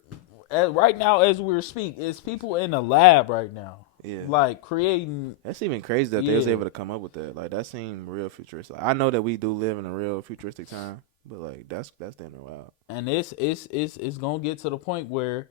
right now, as we're speaking, it's people in the lab right now. Yeah, like creating. That's even crazy that they was able to come up with that. Like, that seemed real futuristic. I know that we do live in a real futuristic time, but like that's damn wild. And it's gonna get to the point where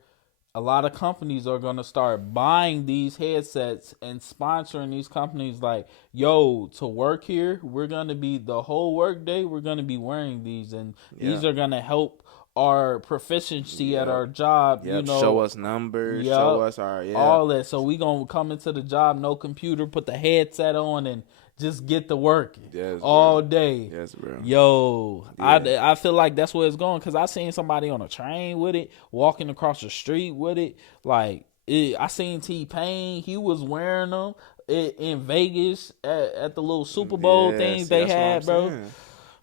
a lot of companies are gonna start buying these headsets and sponsoring these companies. Like, yo, to work here, we're gonna be the whole work day. We're gonna be wearing these, and these are gonna help our proficiency at our job, you know, show us numbers, show us our all that. So we gonna come into the job, no computer, put the headset on, and just get to work all day. Yes, bro. Yo, I feel like that's where it's going, because I seen somebody on a train with it, walking across the street with it. Like, I seen T-Pain, he was wearing them in Vegas at the little Super Bowl things they had, bro.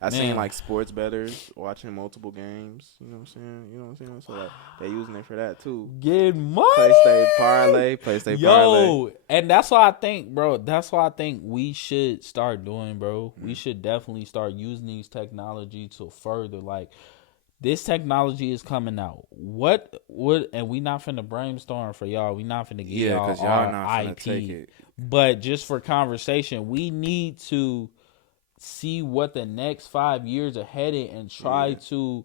I seen like sports bettors watching multiple games. You know what I'm saying? So like, they're using it for that too. Get money. Play stay parlay. Yo, and that's why I think, bro. That's why I think we should start doing, bro. We should definitely start using these technology to further, like, this technology is coming out. What would, and we not finna brainstorm for y'all. We not finna get y'all our not finna IP. Take it. But just for conversation, we need to see what the next 5 years are headed and try to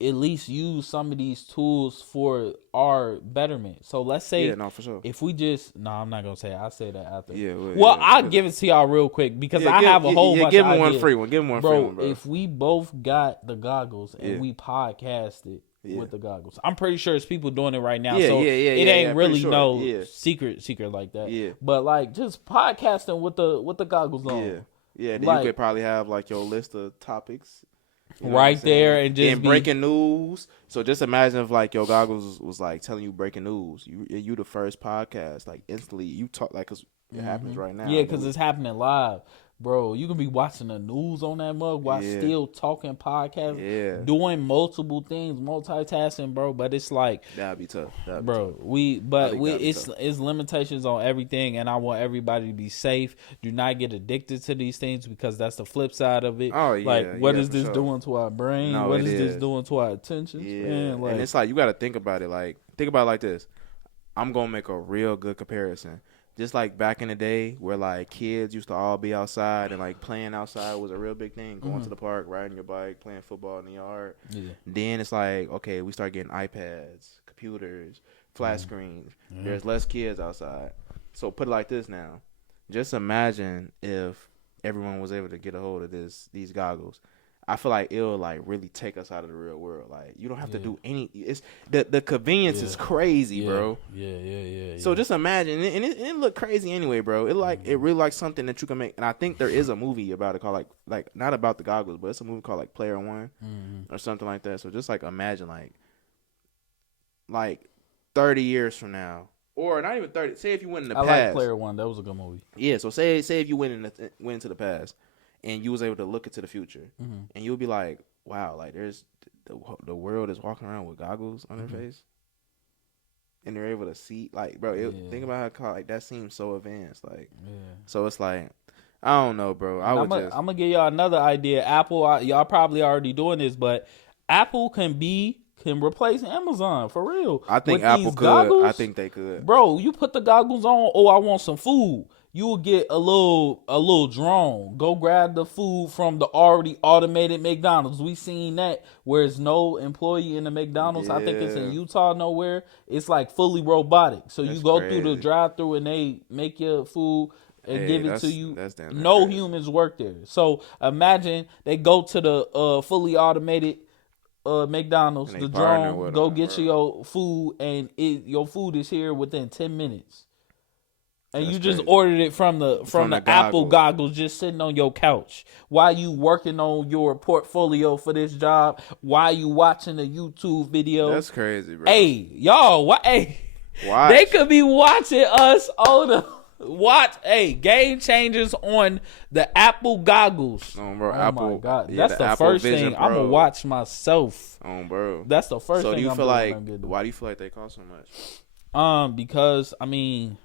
at least use some of these tools for our betterment. So let's say for sure. If we just I'm not gonna say it. I'll say that after. I'll give it to y'all real quick, because I have a whole bunch give of them ideas. one free one. Give them one free one, bro. If we both got the goggles and we podcasted with the goggles, I'm pretty sure it's people doing it right now. It ain't really secret like that. Yeah. But like, just podcasting with the goggles on. Yeah, then like, you could probably have like your list of topics You know what I'm right there saying? and just and breaking news. So just imagine if like your goggles was like telling you breaking news. You the first podcast like instantly you talk like because it happens right now. Yeah, because it's happening live. Bro, you can be watching the news on that mug while still talking podcasts, doing multiple things, multitasking, bro. But it's like that'd be tough. It's limitations on everything, and I want everybody to be safe. Do not get addicted to these things because that's the flip side of it. Oh yeah, like what is this doing to our brain? No, what is this doing to our attention? Yeah, man, like, and it's like you got to think about it. Like think about it like this. I'm gonna make a real good comparison. Just like back in the day where like kids used to all be outside and like playing outside was a real big thing. Going to the park, riding your bike, playing football in the yard. Yeah. Then it's like, okay, we start getting iPads, computers, flat screens. There's less kids outside. So put it like this now. Just imagine if everyone was able to get a hold of these goggles. I feel like it'll like really take us out of the real world. Like you don't have to do any. It's the convenience is crazy, bro. Yeah. So just imagine, and it look crazy anyway, bro. It really like something that you can make. And I think there is a movie about it called like not about the goggles, but it's a movie called like Player One or something like that. So just like imagine like 30 years from now, or not even 30. Say if you went in the past. I like Player One. That was a good movie. Yeah. So say if you went into the past. And you was able to look into the future, and you'll be like, "Wow, like there's the world is walking around with goggles on their face, and they're able to see." Like, bro, think about how like that seems so advanced. Like, so it's like, I don't know, bro. I'm gonna give y'all another idea. Apple, y'all probably already doing this, but Apple can replace Amazon for real. I think with Apple could. Goggles, I think they could. Bro, you put the goggles on. Oh, I want some food. You will get a little drone. Go grab the food from the already automated McDonald's. We seen that where there's no employee in the McDonald's. I think it's in Utah nowhere. It's like fully robotic. So you go through the drive-through and they make your food and give it to you. No humans work there. So imagine they go to the fully automated McDonald's, the drone, go get you your food, and your food is here within 10 minutes. And you just ordered it from the Apple goggles just sitting on your couch. While you working on your portfolio for this job, while you watching a YouTube video. That's crazy, bro. Hey, y'all, they could be watching us on the Game Changers on the Apple goggles. Bro, Apple, my God. That's the first thing I'm going to watch myself. Bro. That's the first thing I'm doing. So why do you feel like they cost so much? Because, I mean...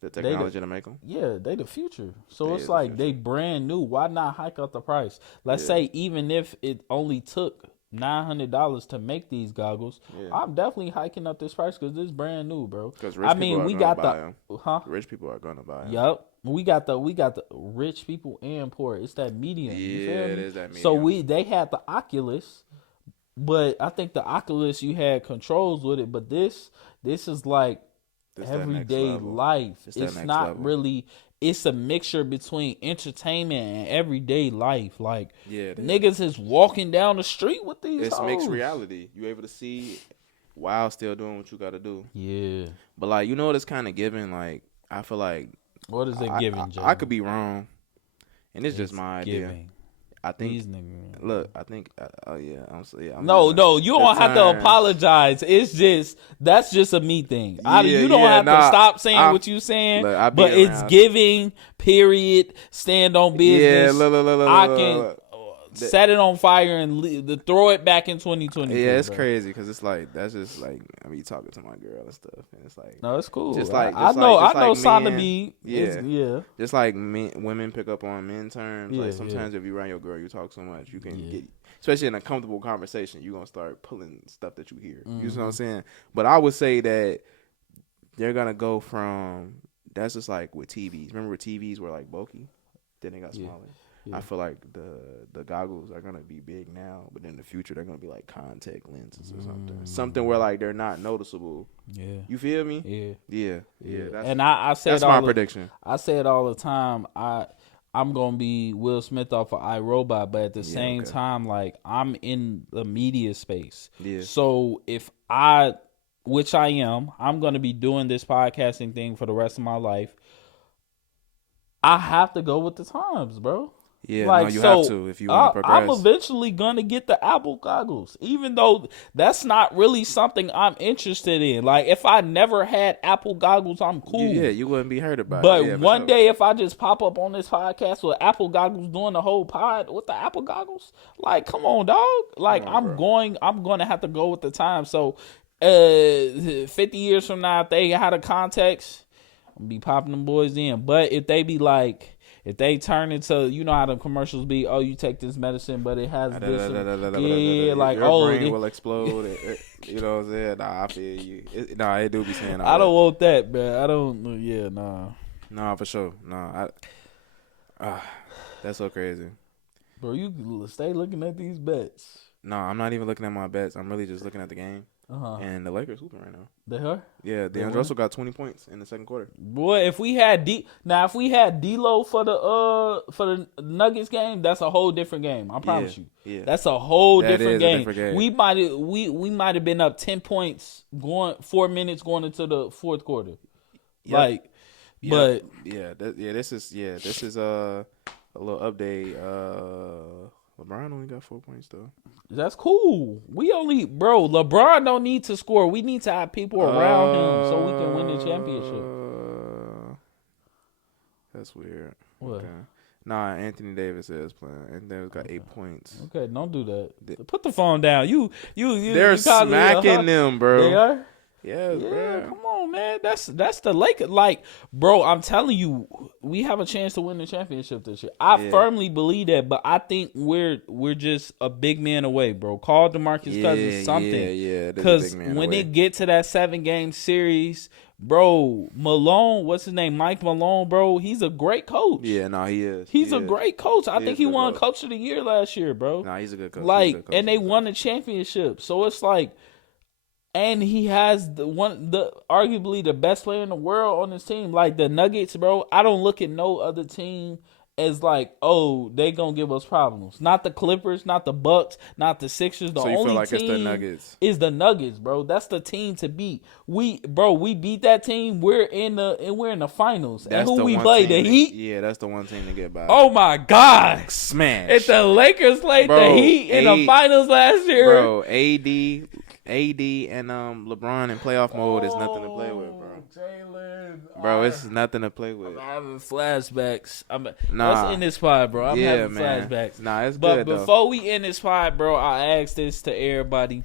The technology to make them? Yeah, they the future. So it's like they brand new. Why not hike up the price? Let's say even if it only took $900 to make these goggles, I'm definitely hiking up this price because this brand new, bro. Because rich people are going to buy them. Rich people are going to buy them. Yep. We got the rich people and poor. It's that medium. You feel me? It is that medium. So they had the Oculus, but I think the Oculus you had controls with it. But this is like everyday life. It's not really. It's a mixture between entertainment and everyday life. Like niggas is walking down the street with these. It's mixed reality. You able to see while still doing what you got to do. Yeah. But like you know what it's kind of giving. Like I feel like what is it giving? I could be wrong, and it's just my idea. I think. These niggas. Look, I think. No, you don't have to apologize. It's that's just a me thing. You don't have to stop saying what you saying. Look, but it's giving. Period. Stand on business. Yeah, look. I can set it on fire and throw it back in 2020. Yeah, it's crazy because it's like that's just like you talking to my girl and stuff, and it's like no, it's cool. I know sodomy. Yeah. Just like women pick up on men terms. Like sometimes if you around your girl, you talk so much, you can get, especially in a comfortable conversation, you gonna start pulling stuff that you hear. You know what I'm saying? But I would say that they're gonna go from that's just like with TVs. Remember where TVs were like bulky, then they got smaller. Yeah. I feel like the goggles are gonna be big now, but in the future they're gonna be like contact lenses or something where like they're not noticeable. Yeah, you feel me? Yeah. And I say that's my prediction. I say it all the time. I'm gonna be Will Smith off of iRobot, but at the same time, like I'm in the media space. Yeah. So which I am, I'm gonna be doing this podcasting thing for the rest of my life. I have to go with the times, bro. Yeah, like, no, you so have to if you want to I'm progress. eventually gonna get the Apple goggles, even though that's not really something I'm interested in. Like, if I never had Apple goggles, I'm cool. You wouldn't be hurt about But it. Yeah, one day, if I just pop up on this podcast with Apple goggles doing the whole pod with the Apple goggles, like, come on, dog. Like, I'm going to have to go with the time. So, 50 years from now, if they had a context, I'm be popping them boys in. But if they be like, if they turn into, you know how the commercials be, oh, you take this medicine, but it has this. Yeah, like, your brain will explode. You know what I'm saying? Nah, I feel you. It do be saying all I don't that. want that, man. I don't, yeah, nah. Nah, for sure. Nah, that's so crazy. Bro, you stay looking at these bets. No, I'm not even looking at my bets. I'm really just looking at the game. Uh-huh. And the Lakers hooping right now. They are? Yeah, DeAndre Russell got 20 points in the second quarter. Boy, if we had D'Lo for the Nuggets game, that's a whole different game. I promise you. Yeah. That's a whole That different is a game. different game. We might have been up 10 points 4 minutes going into the fourth quarter. Yep. Like, but this is a little update. LeBron only got 4 points though. That's cool. LeBron don't need to score. We need to have people around him so we can win the championship. That's weird. What? Okay. Nah, Anthony Davis is playing. Anthony Davis got 8 points. Okay, don't do that. Put the phone down. They're smacking them, bro. They are? Yeah, bro. Come on, man. That's the Lakers. Like, bro, I'm telling you, we have a chance to win the championship this year. I firmly believe that, but I think we're just a big man away, bro. Call DeMarcus Cousins something. Yeah. Because when they get to that 7-game series, bro, Malone, what's his name? Mike Malone, bro. He's a great coach. Yeah, no, he is. He's a great coach. I think he won coach. Coach of the Year last year, bro. Nah, he's a good coach. Like, and they won the championship. So it's like, and he has arguably the best player in the world on his team. Like the Nuggets, bro. I don't look at no other team as like, oh, they gonna give us problems. Not the Clippers, not the Bucks, not the Sixers. The only feel like team it's the Nuggets. is the Nuggets, bro. That's the team to beat. We beat that team. We're in the finals. That's and who the we one play? team The Heat. Yeah, that's the one team to get by. Oh my God! Smash. If the Lakers played the Heat in the finals last year, bro, AD and LeBron in playoff mode is nothing to play with, bro. Jalen, bro, it's nothing to play with. I'm having flashbacks. Nah. Let's end this pod, bro. I'm having man. flashbacks. Nah, it's but good, before we end this pod, bro, I ask this to everybody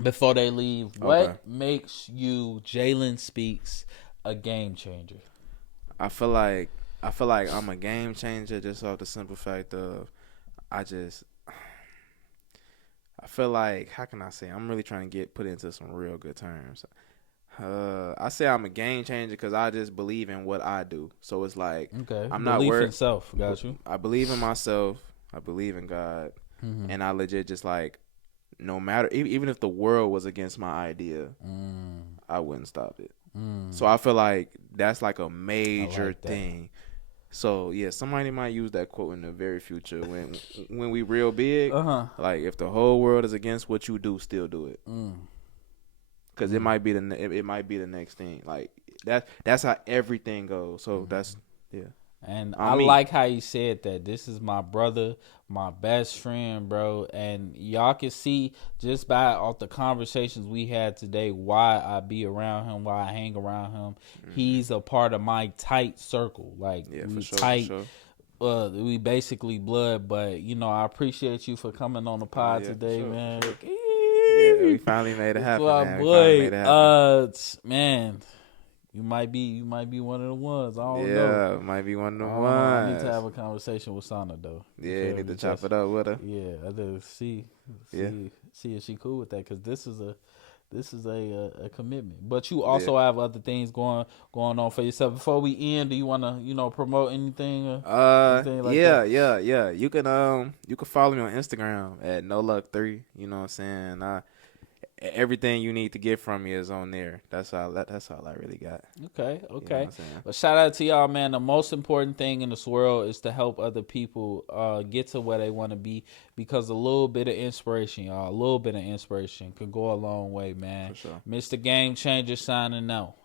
before they leave. Okay. What makes you, Jalen Speaks, a game changer? I feel like I'm a game changer just off the simple fact of I feel like, how can I say? I'm really trying to put into some real good terms. I say I'm a game changer because I just believe in what I do. So it's like, okay, I'm not worried. Belief in self, got you. I believe in myself. I believe in God, and I legit just like, no matter even if the world was against my idea, I wouldn't stop it. So I feel like that's like a major thing. So yeah, somebody might use that quote in the very future when we real big. Like if the whole world is against what you do, still do it. Because it might be the next thing. Like that's how everything goes. So that's And I like how you said that. This is my brother, my best friend, bro. And y'all can see just by off the conversations we had today why I be around him, why I hang around him. He's a part of my tight circle. Like we tight. For sure. We basically blood, but I appreciate you for coming on the pod today, man. Sure. Yeah, we finally made it happen, man. Boy, man. You might be one of the ones. I don't know. Yeah, might be one of the ones. I need to have a conversation with Sana though. Yeah, you need to chop it up with her. Yeah, I do. See if she cool with that because this is a commitment. But you also have other things going on for yourself. Before we end, do you want to promote anything? Anything like that? Yeah. You can follow me on Instagram at NoLuck3. You know what I'm saying? Everything you need to get from me is on there. That's all I really got. Okay. You know But shout out to y'all, man. The most important thing in this world is to help other people get to where they want to be, because a little bit of inspiration, y'all, could go a long way, man. For sure. Mr. Game Changer signing out.